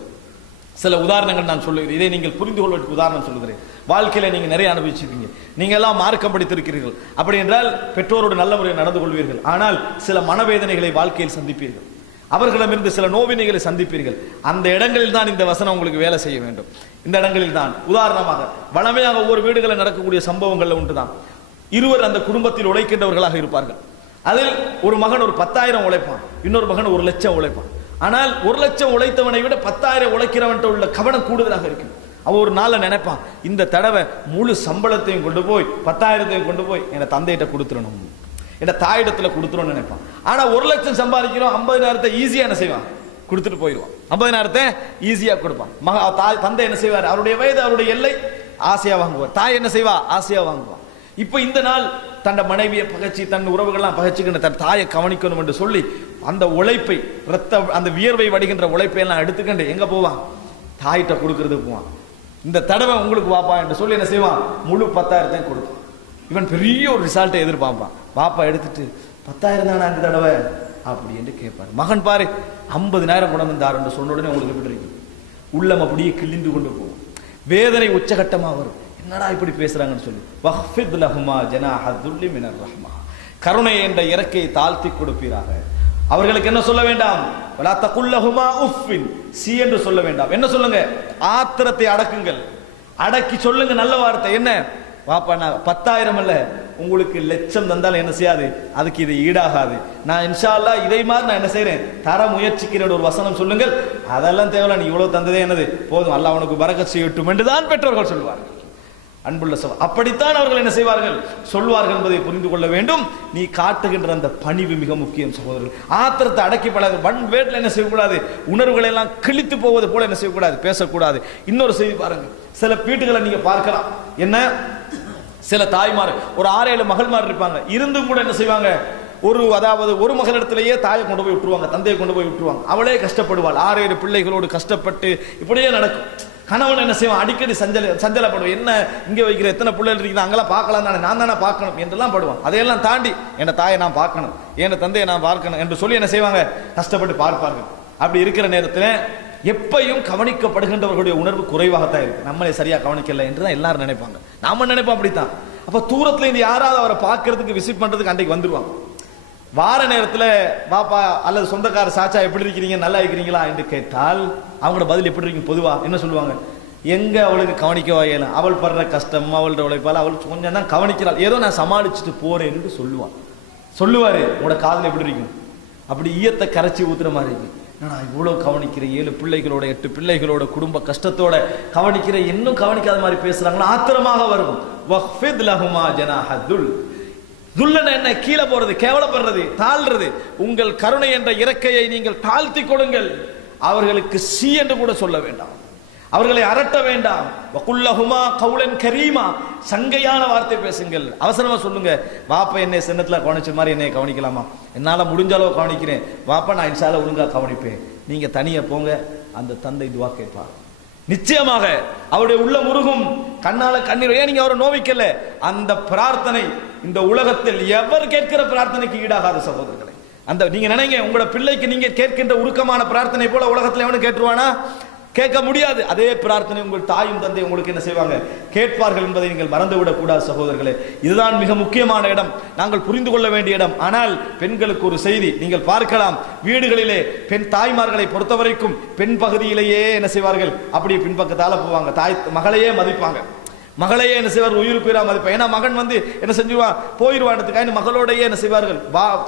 சில உதாரணங்கள் நான் சொல்லுகிறேன், இதை நீங்கள் புரிந்து கொள்வதற்கு உதாரணம் சொல்லுகிறேன். வாழ்க்கையில நீங்க நிறைய அனுபவிச்சிருக்கீங்க, நீங்க எல்லாம் மார்க்கம் படித்திருக்கிறீர்கள். அப்படி என்றால் பெற்றோரோடு நல்ல முறையில் நடந்து கொள்வீர்கள். ஆனால் சில மனவேதனைகளை வாழ்க்கையில் சந்திப்பீர்கள், அவர்களிடமிருந்து சில நோவினைகளை சந்திப்பீர்கள். அந்த இடங்களில் தான் இந்த வசனம் உங்களுக்கு வேலை செய்ய வேண்டும். இந்த இடங்களில் தான், உதாரணமாக வளமையாக ஒவ்வொரு வீடுகளில் நடக்கக்கூடிய சம்பவங்கள் ஒன்றுதான். இருவர் அந்த குடும்பத்தில் உழைக்கின்றவர்களாக இருப்பார்கள். அதில் ஒரு மகன் ஒரு 10,000 உழைப்பான், இன்னொரு மகன் 1,00,000 உழைப்பான். ஆனால் 1,00,000 உழைத்தவனை விட 10,000 உழைக்கிறவன் உள்ள கவனம் கூடுதலாக இருக்கும். அவன் ஒரு நாள்ல நினைப்பான், இந்த தடவை முழு சம்பளத்தையும் கொண்டு போய் 10,000 கொண்டு போய் என் தந்தையிட்ட கொடுத்துடணும், என் தாயிடத்துல கொடுத்துருன்னு நினைப்பான். ஆனா 1,00,000 சம்பாதிக்கிறோம், 50,000 ஈஸியா என்ன செய்வான், கொடுத்துட்டு போயிடுவான். 50,000 ஈஸியா கொடுப்பான். தந்தை என்ன செய்வார், அவருடைய வயது, அவருடைய எல்லை, ஆசையா வாங்குவார். தாய் என்ன செய்வா, ஆசையா வாங்குவான். இப்ப இந்த நாள் தன் மனைவியை பகச்சி, தன் உறவுகள்லாம் பகச்சிக்கின்ற தன் தாயை கவனிக்கணும் என்று சொல்லி அந்த உழைப்பை, அந்த வியர்வை வடிகின்ற உழைப்பை எல்லாம் எடுத்துக்கண்டு எங்க போவான், தாயிட்ட கொடுக்கறது போவான். இந்த தடவை உங்களுக்கு வாப்பா என்று சொல்லி என்ன செய்வான், முழு 10,000 கொடுப்பான். இவன் பெரிய ஒரு ரிசல்ட்டை எதிர்பார்ப்பான். பாப்பா எடுத்துட்டு 10,000 தானே அந்த தடவை அப்படி என்று கேட்பார். மகன் பாரு 50,000 கொண்டு வந்தார் என்று சொன்ன உடனே உங்களுக்கு எப்படி இருக்கு, உள்ளம் அப்படியே கிழிந்து கொண்டு போகும், வேதனை உச்சகட்டமா வரும். என்னடா இப்படி பேசுறாங்கன்னு சொல்லி, வஹ்ஃபித் லஹுமா ஜனாஹ துல்லி மினர் ரஹ்மா, கருணை என்ற இறக்கையை தாழ்த்தி கொடுப்பீராக. அவர்களுக்கு என்ன சொல்ல வேண்டாம், வலா தகுல்லஹுமா உஃபின், சி என்று சொல்ல வேண்டாம். என்ன சொல்லுங்க, ஆத்திரத்தை அடக்குங்கள், அடக்கி சொல்லுங்க நல்ல வார்த்தை. என்ன வாப்பா, நான் 10,000 அல்ல, உங்களுக்கு 1,00,000 தந்தாலும் என்ன செய்யாது, அதுக்கு இது ஈடாகாது. நான் இன்ஷா அல்லாஹ் இதை மாதிரி நான் என்ன செய்யறேன், தர முயற்சிக்கிறேன் ஒரு வசனம் சொல்லுங்கள். அதெல்லாம் தேவையில்ல, நீ இவ்வளவு தந்ததே என்னது போதும், அல்லாஹ் உனக்கு பரக்கத் செய்யட்டும் என்று தான் பெற்றோர்கள் சொல்வார்கள். அன்புள்ள சகோதரர், அப்படித்தான் அவர்கள் என்ன செய்வார்கள், சொல்வார்கள் என்பதை புரிந்து கொள்ள வேண்டும். நீ காட்டுகின்ற அந்த பணிவு மிக முக்கியம் சகோதரர்கள். ஆத்திரத்தை அடக்கிப்படாது, ஒன் வேட்ல என்ன செய்யக்கூடாது, உணர்வுகளை எல்லாம் கிழித்து போவது போல என்ன செய்யக்கூடாது, பேசக்கூடாது. இன்னொரு செய்தி பாருங்க, சில வீட்டுகளை நீங்க பார்க்கலாம், என்ன சில தாய்மார் ஒரு 6-7 மகள்மார் இருப்பாங்க, இருந்தும் கூட என்ன செய்வாங்க, அதாவது ஒரு மகளிடத்திலேயே தாயை கொண்டு போய் விட்டுருவாங்க, தந்தையை கொண்டு போய் விட்டுருவாங்க. அவளே கஷ்டப்படுவாள், 6-7 பிள்ளைகளோடு கஷ்டப்பட்டு இப்படியே நடக்கும். கணவன் என்ன செய்வான், அடிக்கடி சஞ்சலப்படுவான். என்ன இங்கே வைக்கிற எத்தனை பிள்ளைகள் இருக்குது, அங்கெல்லாம் பார்க்கலாம் தானே, நான் தானே பார்க்கணும் என்றெல்லாம் படுவான். அதையெல்லாம் தாண்டி என் தாயை நான் பார்க்கணும், என் தந்தையை நான் பார்க்கணும் என்று சொல்லி என்ன செய்வாங்க, கஷ்டப்பட்டு பார்ப்பார்கள். அப்படி இருக்கிற நேரத்தில் எப்பையும் கவனிக்கப்படுகின்றவர்களுடைய உணர்வு குறைவாகத்தான் இருக்கு. நம்மளே சரியா கவனிக்கல என்றுதான் எல்லாரும் நினைப்பாங்க. நாம நினைப்போம் அப்படித்தான். அப்ப தூரத்துல இருந்து யாராவது அவரை பார்க்கறதுக்கு விசிட் பண்றதுக்கு அன்றைக்கு வந்துருவாங்க. வார நேரத்தில் பாப்பா அல்லது சொந்தக்கார சாச்சா எப்படி இருக்கிறீங்க, நல்லா இருக்கிறீங்களா என்று கேட்டால் அவங்களோட பதில் எப்படி இருக்கும்? பொதுவா என்ன சொல்லுவாங்க? எங்க அவளுக்கு கவனிக்கவா இயலும், அவள் படுற கஷ்டம், அவளோட உழைப்பால் அவள் கொஞ்சம் தான் கவனிக்கிறாள், ஏதோ நான் சமாளிச்சுட்டு போறேன் என்று சொல்லுவாரு. உங்களோட காதல் எப்படி இருக்கும்? அப்படி ஈயத்தை கரைச்சி ஊத்துற மாதிரி இருக்கு. நான் இவ்வளவு கவனிக்கிறேன், 7 பிள்ளைகளோட 8 பிள்ளைகளோட குடும்ப கஷ்டத்தோட கவனிக்கிறேன், இன்னும் கவனிக்காத மாதிரி பேசுறாங்களா, ஆத்திரமாக வரும். வக்ஃபித் லஹுமா ஜனாஹதுல் துல்லன என்ன, கீழே போறது, கேவலப்படுறது, தாழ்றது. உங்கள் கருணை என்ற இறக்கையை நீங்கள் தாழ்த்தி கொடுங்கள். அவர்களுக்கு சி என்று கூட சொல்ல வேண்டாம், அவர்களை அரட்ட வேண்டாம். வகுல்லஹுமா கவுலன் கரீமா, சங்கையான வார்த்தை பேசுங்கள். அவசரமா சொல்லுங்க, வாப்பா என்னை சின்னத்துல கவனிச்ச மாதிரி என்னை கவனிக்கலாமா, என்னால முடிஞ்ச அளவு கவனிக்கிறேன் வாப்பா, நான் இன்ஷா அல்லாஹ் ஒழுங்கா கவனிப்பேன், நீங்க தனியா போங்க. அந்த தந்தை துவா கேட்பார். நிச்சயமாக அவருடைய உள்ள முருகும், கண்ணால கண்ணீர். ஏன் நீங்க அவரை நோவிக்கல? அந்த பிரார்த்தனை இந்த உலகத்தில் எவர் கேட்கிற பிரார்த்தனைக்கு ஈடாகாத சகோதரர்களை. அந்த நீங்க நினைங்க, உங்களோட பிள்ளைக்கு நீங்க கேட்கின்ற உருக்கமான பிரார்த்தனை போல உலகத்தில் எவனும் கேட்டுருவானா? கேட்க முடியாது. அதே பிரார்த்தனை உங்கள் தாயும் தந்தை உங்களுக்கு என்ன செய்வாங்க? கேட்பார்கள் என்பதை நீங்கள் மறந்துவிடக் கூடாது சகோதரர்களே. இதுதான் மிக முக்கியமான இடம், நாங்கள் புரிந்து கொள்ள வேண்டிய இடம். ஆனால் பெண்களுக்கு ஒரு செய்தி நீங்கள் பார்க்கலாம், வீடுகளிலே பெண் தாய்மார்களை பொறுத்தவரைக்கும் பெண் பகுதியிலேயே என்ன செய்வார்கள்? அப்படியே பின்பக்கத்தால போவாங்க. தாய் மகளையே மதிப்பாங்க, மகளையே என்ன செய்வார்கள்? உயிருக்கு உயிரா மதிப்பாங்க. ஏன்னா மகன் என்ன செஞ்சுவான், போயிடுவான்றதுக்காக மகளோடையே என்ன செய்வார்கள்?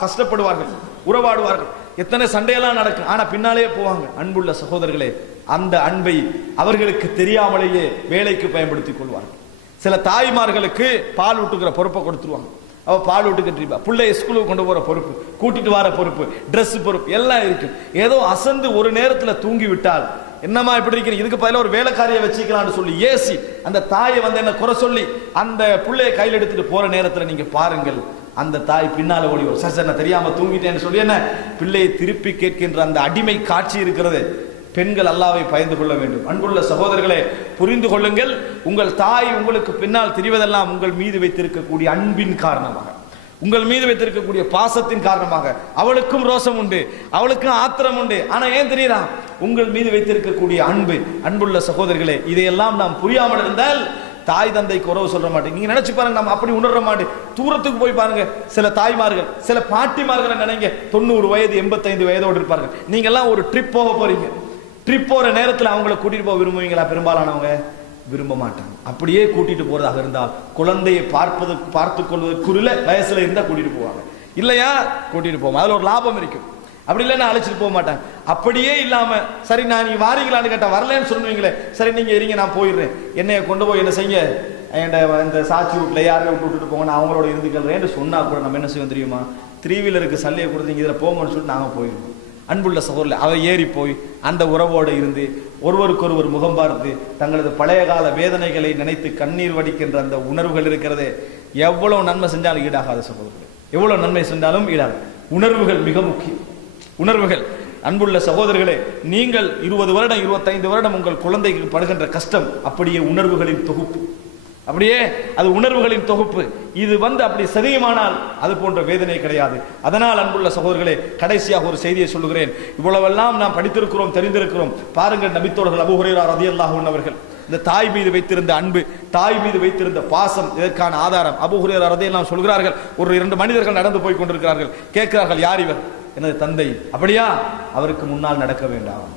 கஷ்டப்படுவார்கள், உறவாடுவார்கள், எத்தனை சண்டையெல்லாம் நடக்கும். ஆனா பின்னாலே போவாங்க. அன்புள்ள சகோதரர்களே, அந்த அன்பை அவர்களுக்கு தெரியாமலேயே வேலைக்கு பயன்படுத்திக் கொள்வார்கள். சில தாய்மார்களுக்கு பால் ஊட்டுகிற பொறுப்பை கொடுத்துருவாங்க. அவ பால் ஊட்டுக்கிட்டு பிள்ளைய ஸ்கூலுக்கு கொண்டு போற பொறுப்பு, கூட்டிட்டு வர பொறுப்பு, டிரெஸ் பொறுப்பு எல்லாம் இருக்கு. ஏதோ அசந்து ஒரு நேரத்தில் தூங்கி விட்டால், என்னமா இப்படி இருக்கிற, இதுக்கு பதிலாக ஒரு வேலைக்காரியை வச்சுக்கலாம்னு சொல்லி ஏசி அந்த தாயை என்ன குறை சொல்லி அந்த பிள்ளைய கையில் எடுத்துட்டு போற நேரத்தில் நீங்க பாருங்கள், அந்த தாய் பின்னால ஓடி வரும். சார் நான் தெரியாம தூங்கிட்டேன்னு சொல்லி என்ன பிள்ளையை திருப்பி கேட்கின்ற அந்த அடிமை காட்சி இருக்கிறது. பெண்கள் அல்லாஹ்வை பயந்து கொள்ள வேண்டும். அன்புள்ள சகோதரர்களே, புரிந்து கொள்ளுங்கள், உங்கள் தாய் உங்களுக்கு பின்னால் தெரிவதெல்லாம் உங்கள் மீது வைத்திருக்கக்கூடிய அன்பின் காரணமாக, உங்கள் மீது வைத்திருக்கக்கூடிய பாசத்தின் காரணமாக. அவளுக்கும் ரோசம் உண்டு, அவளுக்கும் ஆத்திரம் உண்டு. ஆனா ஏன் தெரியுதா? உங்கள் மீது வைத்திருக்கக்கூடிய அன்பு. அன்புள்ள சகோதரர்களே, இதையெல்லாம் நாம் புரியாமல் இருந்தால் தாய் தந்தைக்கு உறவு சொல்ல மாட்டேன். நீங்க நினைச்சு பாருங்க, நம்ம அப்படி உணர மாட்டேன். தூரத்துக்கு போய் பாருங்க, சில தாய்மார்கள், சில பாட்டிமார்களை நினைங்க, 90 வயது 85 வயதோடு இருப்பார்கள். நீங்க எல்லாம் ஒரு ட்ரிப் போக போறீங்க. ட்ரிப் போற நேரத்தில் அவங்களை கூட்டிட்டு போக விரும்புவீங்களா? பெரும்பாலானவங்க விரும்ப மாட்டாங்க. அப்படியே கூட்டிட்டு போறதாக இருந்தால் குழந்தையை பார்த்துக் கொள்வதற்குள்ள வயசுல இருந்தா கூட்டிட்டு போவாங்க, இல்லையா கூட்டிட்டு போவோம். அதுல ஒரு லாபம் இருக்கும். அப்படி இல்லைன்னா அழைச்சிட்டு போக மாட்டாங்க. அப்படியே இல்லாம சரி நான் நீ வாரீங்களான்னு கேட்டா வரலன்னு சொல்லுவீங்களே, சரி நீங்க இருங்க நான் போயிடுறேன், என்னைய கொண்டு போய் என்ன செய்ய இந்த சாட்சி வீட்டுல யாரையும் விட்டுட்டு போங்க, நான் அவங்களோட இருந்துக்கிறேன்னு சொன்னா கூட நம்ம என்ன செய்வோம் தெரியுமா? 3 வீலருக்கு சல்லையை கொடுத்தீங்க, இதுல போங்கன்னு சொல்லிட்டு நாங்க போயிடுவோம். அன்புள்ள சகோதரர், அவ ஏறி போய் அந்த உறவோடு இருந்து ஒருவருக்கொருவர் முகம் பார்த்து தங்களது பழைய கால வேதனைகளை நினைத்து கண்ணீர் வடிக்கின்ற அந்த உணர்வுகள் இருக்கிறதே, எவ்வளவு நன்மை செஞ்சாலும் ஈடாகாத சகோதரர்கள், எவ்வளவு நன்மை செஞ்சாலும் ஈடாக. உணர்வுகள் மிக முக்கியம். உணர்வுகள். அன்புள்ள சகோதரர்களே, நீங்கள் 20 வருடம் 25 வருடம் உங்கள் குழந்தைக்கு படுகின்ற கஷ்டம் அப்படியே உணர்வுகளின் தொகுப்பு, அப்படியே அது உணர்வுகளின் தொகுப்பு. இது அப்படி சரியமானால் அது போன்ற வேதனை கிடையாது. அதனால் அன்புள்ள சகோதரர்களே, கடைசியாக ஒரு செய்தியை சொல்லுகிறேன். இவ்வளவெல்லாம் நாம் படித்திருக்கிறோம், தெரிந்திருக்கிறோம். பாருங்கள், நபித்தோழர்கள் அபூ ஹுரைரா ரலியல்லாஹு அன்ஹு அவர்கள் இந்த தாய் மீது வைத்திருந்த அன்பு, தாய் மீது வைத்திருந்த பாசம், இதற்கான ஆதாரம் அபூ ஹுரைரா ரலியல்லாஹு சொல்கிறார்கள். ஒரு 2 மனிதர்கள் நடந்து போய் கொண்டிருக்கிறார்கள். கேட்கிறார்கள், யார் இவர்? எனது தந்தை. அப்படியா? அவருக்கு முன்னால் நடக்க வேண்டாம்,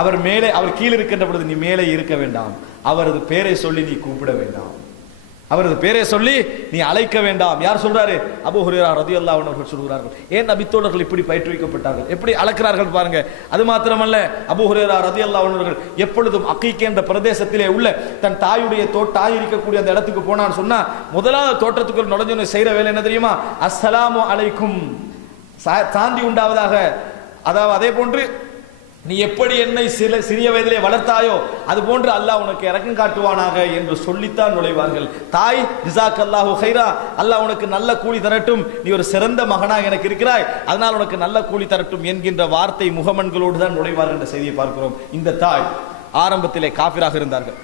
அவர் மேலே, அவர் கீழே இருக்கின்ற பொழுது நீ மேலே இருக்க வேண்டாம், அவரது பேரை சொல்லி நீ கூப்பிட வேண்டாம், அவரது பேரை சொல்லி நீ அழைக்க வேண்டாம். யார் சொல்றாரு? அபூ ஹுரைரா ரலியல்லாஹு அன்ஹு சொல்கிறார்கள். ஏன் நபித்தோழர்கள் இப்படி பயிற்றுவிக்கப்பட்டார்கள், எப்படி அழைக்கிறார்கள் பாருங்க. அது மாத்திரமல்ல, அபூ ஹுரைரா ரலியல்லாஹு அன்ஹு எப்பொழுதும் அகீக் என்ற பிரதேசத்திலே உள்ள தன் தாயுடைய தாய் இருக்கக்கூடிய அந்த இடத்துக்கு போனான்னு சொன்னா, முதலாவது தோட்டத்துக்குள் நுழைஞ்சு செய்யற வேலை என்ன தெரியுமா? அஸ்ஸலாமு அலைக்கும், சாந்தி உண்டாவதாக. அதாவது அதே போன்று நீ எப்படி என்னை சிறிய வயதிலே வளர்த்தாயோ அது போன்று அல்லாஹ் உனக்கு இரக்கம் காட்டுவானாக என்று சொல்லித்தான் நுழைவார்கள். தாய் ஜஸாக்கல்லாஹு கைரா, அல்லாஹ் உனக்கு நல்ல கூலி தரட்டும், நீ ஒரு சிறந்த மகனாக எனக்கு இருக்கிறாய், அதனால் உனக்கு நல்ல கூலி தரட்டும் என்கின்ற வார்த்தை முகமன்களோடு தான் நுழைவார்கள் என்ற செய்தியை பார்க்கிறோம். இந்த தாய் ஆரம்பத்திலே காஃபிராக இருந்தார்கள்,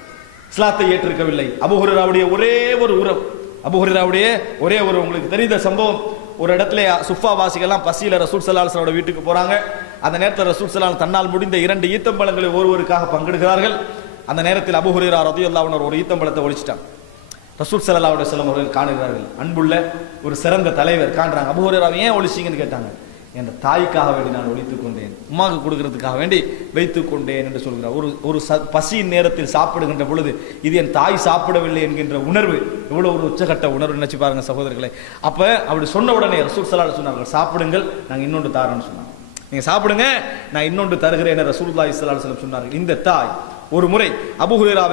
இஸ்லாத்தை ஏற்றிருக்கவில்லை. அபூ ஹுரைராவுடைய ஒரே ஒரு உறவு, அபூ ஹுரைராவுடைய ஒரே ஒரு, உங்களுக்கு தெரிந்த சம்பவம், ஒரு இடத்துல சுஃபா வாசிகள்லாம் பசியில ரசூல் ஸல்லல்லாஹு அலைஹி வஸல்லம் வீட்டுக்கு போறாங்க. அந்த நேரத்தில் ரசூல் ஸல்லல்லாஹு அலைஹி வஸல்லம் தன்னால் முடிந்த 2 ஈத்தம்பழங்களை ஒருவருக்காக பங்கிடுகிறார்கள். அந்த நேரத்தில் அபூ ஹுரைரா ரலியல்லாஹு அன்ஹு ஒரு ஈத்தம்பழத்தை ஒழிச்சிட்டாங்க. ரசூல் ஸல்லல்லாஹு அலைஹி வஸல்லம் அவர்கள் காணுகிறார்கள், அன்புள்ள ஒரு சிறந்த தலைவர் காண்றாங்க. அபூ ஹுரைரா ஏன் ஒழிச்சிங்கன்னு கேட்டாங்க. என் தாய்க்காக வேண்டி நான் ஒழித்துக் கொண்டேன், உம்மாவுக்கு கொடுக்கறதுக்காக வேண்டி வைத்துக் கொண்டேன் என்று சொல்கிறார். ஒரு பசியின் நேரத்தில் சாப்பிடுகின்ற பொழுது இது என் தாய் சாப்பிடவில்லை என்கின்ற உணர்வு எவ்வளவு ஒரு உச்சகட்ட உணர்வு நினைச்சு பாருங்க சகோதரர்களே. அப்ப அப்படி சொன்ன உடனே ரசூல் ஸல்லல்லாஹு அலைஹி வஸல்லம் சொன்னார்கள், சாப்பிடுங்கள், நாங்க இன்னொன்று தாரேன்னு சொன்னாங்க. நீங்க சாப்பிடுங்க, நான் இன்னொன்று தருகிறேன் என ரசூலுல்லாஹி ஸல்லல்லாஹு அலைஹி வஸல்லம் சொன்னார்கள். இந்த தாய் ஒரு முறை அபூ ஹுரைரா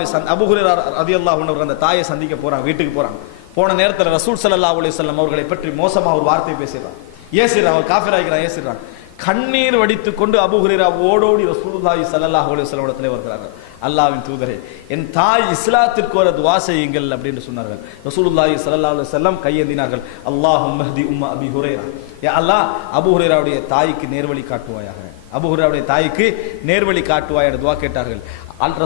ரலியல்லாஹு அன்ஹு அந்த தாயை சந்திக்க போறாங்க, வீட்டுக்கு போறாங்க. போன நேரத்தில் ரசூல் ஸல்லல்லாஹு அலைஹி வஸல்லம் அவர்களை பற்றி மோசமா ஒரு வார்த்தை பேசுறாங்க, ஏசிறான், அவர் காஃபிராகிறான், ஏசிறான். கண்ணீர் வடித்துக் கொண்டு அபூ ஹுரைரா ஓடோடி ரசூலுல்லாஹி ஸல்லல்லாஹு அலைஹி வஸல்லம் இடத்திலே வருகிறார்கள். அல்லாஹ்வின் தூதரே, என் தாய் இஸ்லாத்திற்கு வர துஆ செய்யுங்கள் அப்படின்னு சொன்னார்கள். ரசூலுல்லாஹி ஸல்லல்லாஹு அலைஹி வஸல்லம் கையேந்தினார்கள், அல்லாஹும்ம ஹ்தி உம்ம அபீ ஹுரைரா, யா அல்லாஹ் அபூ ஹுரைராவுடைய தாய்க்கு நேர்வழி காட்டுவாயாக, அபூ ஹுரைராவுடைய தாய்க்கு நேர்வழி காட்டுவாய் என்ற துஆ கேட்டார்கள்.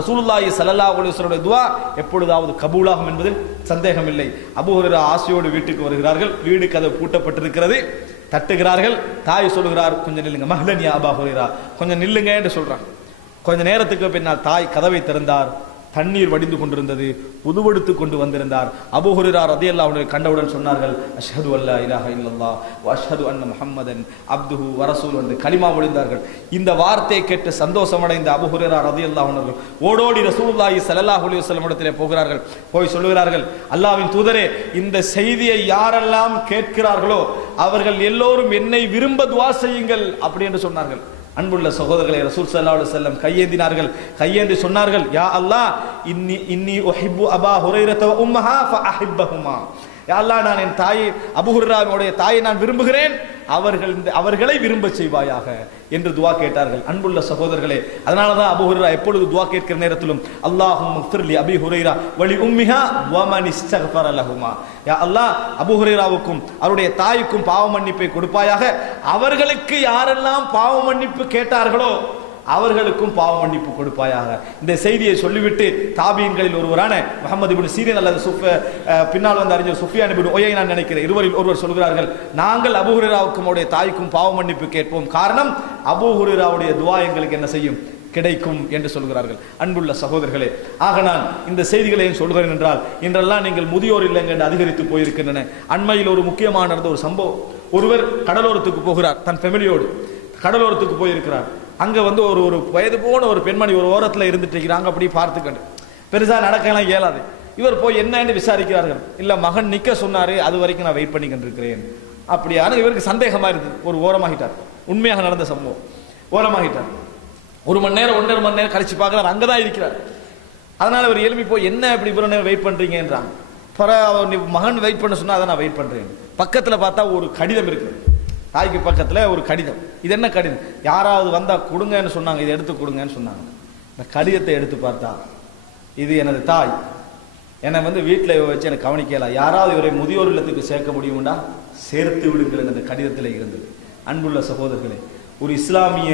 ரசூலுல்லாஹி ஸல்லல்லாஹு அலைஹி வஸல்லம் துஆ எப்பொழுதாவது கபூலாகும் என்பதில் சந்தேகம் இல்லை. அபூ ஹுரைரா ஆசையோடு வீட்டுக்கு வருகிறார்கள். வீடு கதவு பூட்டப்பட்டிருக்கிறது. தட்டுகிறார்கள். தாய் சொல்லுகிறார், கொஞ்சம் நில்லுங்க, மஹ்லன் யா அபா ஹுரைரா, கொஞ்சம் நில்லுங்க என்று சொல்றாங்க. கொஞ்ச நேரத்துக்கு பின்னால் தாய் கதவை திறந்தார். தண்ணீர் வடிந்து கொண்டிருந்தது. புதுவெடுத்து கொண்டு வந்திருந்தார். அபூ ஹுரைரா ரலியல்லாஹு அன்ஹு கண்டவுடன் சொன்னார்கள், அஷ்ஹது அல்லா இலாஹ இல்லல்லாஹ் வ அஷ்ஹது அன்ன முஹம்மதன் அப்துஹு வ ரசூலுஹு என்று கலிமா மொழிந்தார்கள். இந்த வார்த்தையை கேட்டு சந்தோஷமடைந்த அபூ ஹுரைரா ரலியல்லாஹு அன்ஹு ஓடோடி ரசூலுல்லாஹி ஸல்லல்லாஹு அலைஹி வஸல்லம் இடத்திலே போகிறார்கள். போய் சொல்லுகிறார்கள், அல்லாஹ்வின் தூதரே, இந்த செய்தியை யாரெல்லாம் கேட்கிறார்களோ அவர்கள் எல்லோரும் என்னை விரும்ப துஆ செய்யுங்கள் அப்படி என்று சொன்னார்கள். அன்புள்ள சகோதரர்களே, ரசூல் ஸல்லல்லாஹு அலைஹி வஸல்லம் கையேந்தினார்கள். கையேந்தி சொன்னார்கள், யா அல்லாஹ் இன்னி உஹிப்பு அபா ஹுரைரத வ உம்மஹா ஃபஅஹிப்பஹுமா, யா அல்லாஹ் நான் என் தாயை அபூ ஹுரைராவுடைய தாயை நான் விரும்புகிறேன், அவர்களை விரும்ப செய்வாயாக என்று துஆ கேட்டார்கள். அன்புள்ள சகோதரர்களே, அதனால தான் அபூ ஹுரைரா எப்பொழுது துஆ கேட்கிற நேரத்திலும் அல்லாஹும்ம ஃபிர்லி அபீ ஹுரைரா வலி உம்மிஹா வ மன் இஸ்தக்ஃபர லஹுமா, யா அல்லாஹ் அபூ ஹுரைராவுக்கும் அவருடைய தாய்க்கும் பாவ மன்னிப்பை கொடுப்பாயாக, அவர்களுக்கு யாரெல்லாம் பாவ மன்னிப்பு கேட்டார்களோ அவர்களுக்கும் பாவ மன்னிப்பு கொடுப்பாயாக. இந்த செய்தியை சொல்லிவிட்டு தாபீன்களில் ஒருவரான முஹம்மது இப்னு சீரின் அல்லது பின்னால் வந்த அறிஞர் சுஃபியான் இப்னு உயைனா நான் நினைக்கிறேன், இருவரில் ஒருவர் சொல்கிறார்கள், நாங்கள் அபூ ஹுரைராவுக்கும் அவருடைய தாய்க்கும் பாவ மன்னிப்பு கேட்போம், காரணம் அபூ ஹுரைராவுடைய துஆ எங்களுக்கு என்ன செய்யும், கிடைக்கும் என்று சொல்கிறார்கள். அன்புள்ள சகோதரர்களே, ஆக நான் இந்த செய்திகளையும் சொல்கிறேன் என்றால், இன்றெல்லாம் நீங்கள் முதியோர் இல்லைங்க என்று அதிகரித்து போயிருக்கின்றன. அண்மையில் ஒரு முக்கியமான நடந்த ஒரு சம்பவம், ஒருவர் கடலோரத்துக்கு போகிறார், தன் ஃபேமிலியோடு கடலோரத்துக்கு போயிருக்கிறார். அங்க வந்து ஒரு வயது போன ஒரு பெண்மணி ஒரு ஓரத்துல இருந்துட்டு இருக்கிறாங்க. அப்படி பார்த்துக்கண்டு பெருசா நடக்கலாம் இயலாது. இவர் போய் என்னன்னு விசாரிக்கிறார்கள். இல்ல மகன் நிக்க சொன்னாரு, அது வரைக்கும் நான் வெயிட் பண்ணிக்கிட்டு இருக்கிறேன் அப்படியான இவருக்கு சந்தேகமா இருந்தது. ஒரு ஓரமாகிட்டார். உண்மையாக நடந்த சம்பவம். ஓரமாகிட்டார். 1 மணி நேரம் 1.5 மணி நேரம் கழிச்சு பார்க்கிறார், அங்கதான் இருக்கிறார். அதனால அவர் எழுப்பி போய் என்ன இப்படி இவ்வளவு நேரம் வெயிட் பண்றீங்கன்றாங்க. மகன் வெயிட் பண்ண சொன்னா அதை நான் வெயிட் பண்றேன். பக்கத்துல பார்த்தா ஒரு கடிதம் இருக்கு, தாய்க்கு பக்கத்துல ஒரு கடிதம். இது என்ன கடிதம், யாராவது வந்தா கொடுங்கன்னு சொன்னாங்க, இதை எடுத்து கொடுங்கன்னு சொன்னாங்க. இந்த கடிதத்தை எடுத்து பார்த்தா, இது எனது தாய், என்னை வந்து வீட்டில் வச்சு எனக்கு கவனிக்கலாம், யாராவது இவரை முதியோர் இல்லத்துக்கு சேர்க்க முடியும்னா சேர்த்து விடுங்கள் என்ற கடிதத்தில் இருந்தது. அன்புள்ள சகோதரர்களே, ஒரு இஸ்லாமிய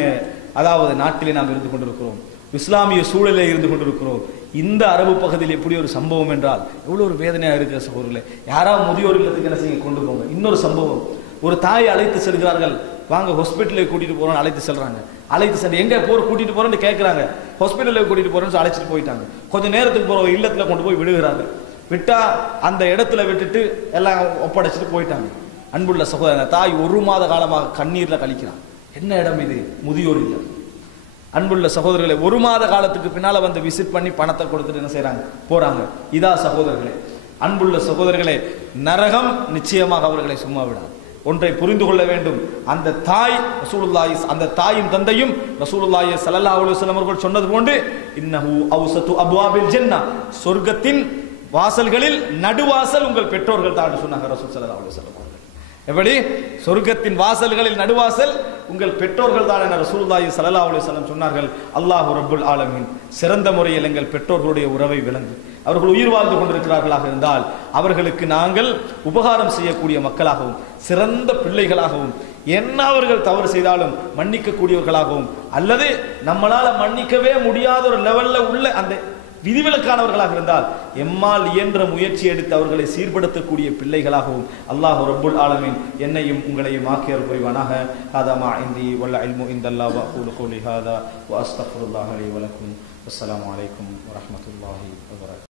அதாவது நாட்டிலே நாம் இருந்து கொண்டிருக்கிறோம், இஸ்லாமிய சூழலில் இருந்து கொண்டிருக்கிறோம். இந்த அரபு பகுதியில் எப்படி ஒரு சம்பவம் என்றால் எவ்வளவு ஒரு வேதனையாக இருக்கிற சகோதரர்களே. யாராவது முதியோர் இல்லத்துக்கு என்ன செய்ய கொண்டு போங்க. இன்னொரு சம்பவம், ஒரு தாயை அழைத்து செல்கிறார்கள், வாங்க ஹாஸ்பிட்டலுக்கு கூட்டிட்டு போறோம்னு அழைத்து செல்றாங்க. அழைத்து சென்று எங்க கூட்டிட்டு போறோம்னு கேட்கிறாங்க. ஹாஸ்பிட்டலுக்கு கூட்டிட்டு போறோம்னு அழைச்சிட்டு போயிட்டாங்க. கொஞ்ச நேரத்துக்கு போற இல்லத்துல கொண்டு போய் விடுகிறார்கள். விட்டா அந்த இடத்துல விட்டுட்டு எல்லாம் ஒப்படைச்சிட்டு போயிட்டாங்க. அன்புள்ள சகோதரன், தாய் 1 மாத காலமாக கண்ணீர்ல கழிக்கிறான். என்ன இடம் இது, முதியோர் இல்லம். அன்புள்ள சகோதரர்களை, 1 மாத காலத்துக்கு பின்னால வந்து விசிட் பண்ணி பணத்தை கொடுத்துட்டு என்ன செய்யறாங்க, போறாங்க. இதா சகோதரர்களே, அன்புள்ள சகோதரர்களே, நரகம் நிச்சயமாக அவர்களை சும்மா விடாது. ஒன்றை புரிந்து கொள்ள வேண்டும், அந்த தாய் ரசூலுல்லாஹி, அந்த தாயும் தந்தையும் ரசூலுல்லாஹி ஸல்லல்லாஹு அலைஹி வஸல்லம் அவர்கள் சொன்னது போன்று இன்னஹு அவ்ஸது அப்வாபில் ஜன்னah, சொர்க்கத்தின் வாசல்களில் நடுவாசல் உங்கள் பெற்றோர்கள் தான் சொன்னாங்க ரசூல் ஸல்லல்லாஹு அலைஹி வஸல்லம். எப்படி சொர்க்கத்தின் வாசல்களில் நடுவாசல் உங்கள் பெற்றோர்கள் தான் என ரசூலுல்லாஹி ஸல்லல்லாஹு அலைஹி வஸல்லம் சொன்னார்கள். அல்லாஹ் ரப்புல் ஆலமீன் சிறந்த முறையில் எங்கள் பெற்றோர்களுடைய உறவை விளங்கு, அவர்கள் உயிர் வாழ்ந்து கொண்டிருக்கிறார்களாக இருந்தால் அவர்களுக்கு நாங்கள் உபகாரம் செய்யக்கூடிய மக்களாகவும் சிறந்த பிள்ளைகளாகவும், என்ன அவர்கள் தவறு செய்தாலும் மன்னிக்க கூடியவர்களாகவும், அல்லது நம்மளால மன்னிக்கவே முடியாத ஒரு லெவல்ல உள்ள அந்த விதிவிலக்கானவர்களாக இருந்தால் எம்மால் இயன்ற முயற்சி எடுத்து அவர்களை சீர்படுத்தக்கூடிய பிள்ளைகளாகவும் அல்லாஹ் ரப்புல் ஆலமீன் என்னையும் உங்களையும் ஆக்கியர் புரிவானாக. ஹாதா மா இந்தி வல்ல இல்மு இந்தல்லாஹ் வ அகூலு கௌலி ஹாதா வ அஸ்தக்ஃபிருல்லாஹ லி வ லக்கும். அஸ்ஸலாமு அலைக்கும் வ ரஹ்மத்துல்லாஹி வ பரகாத்துஹு.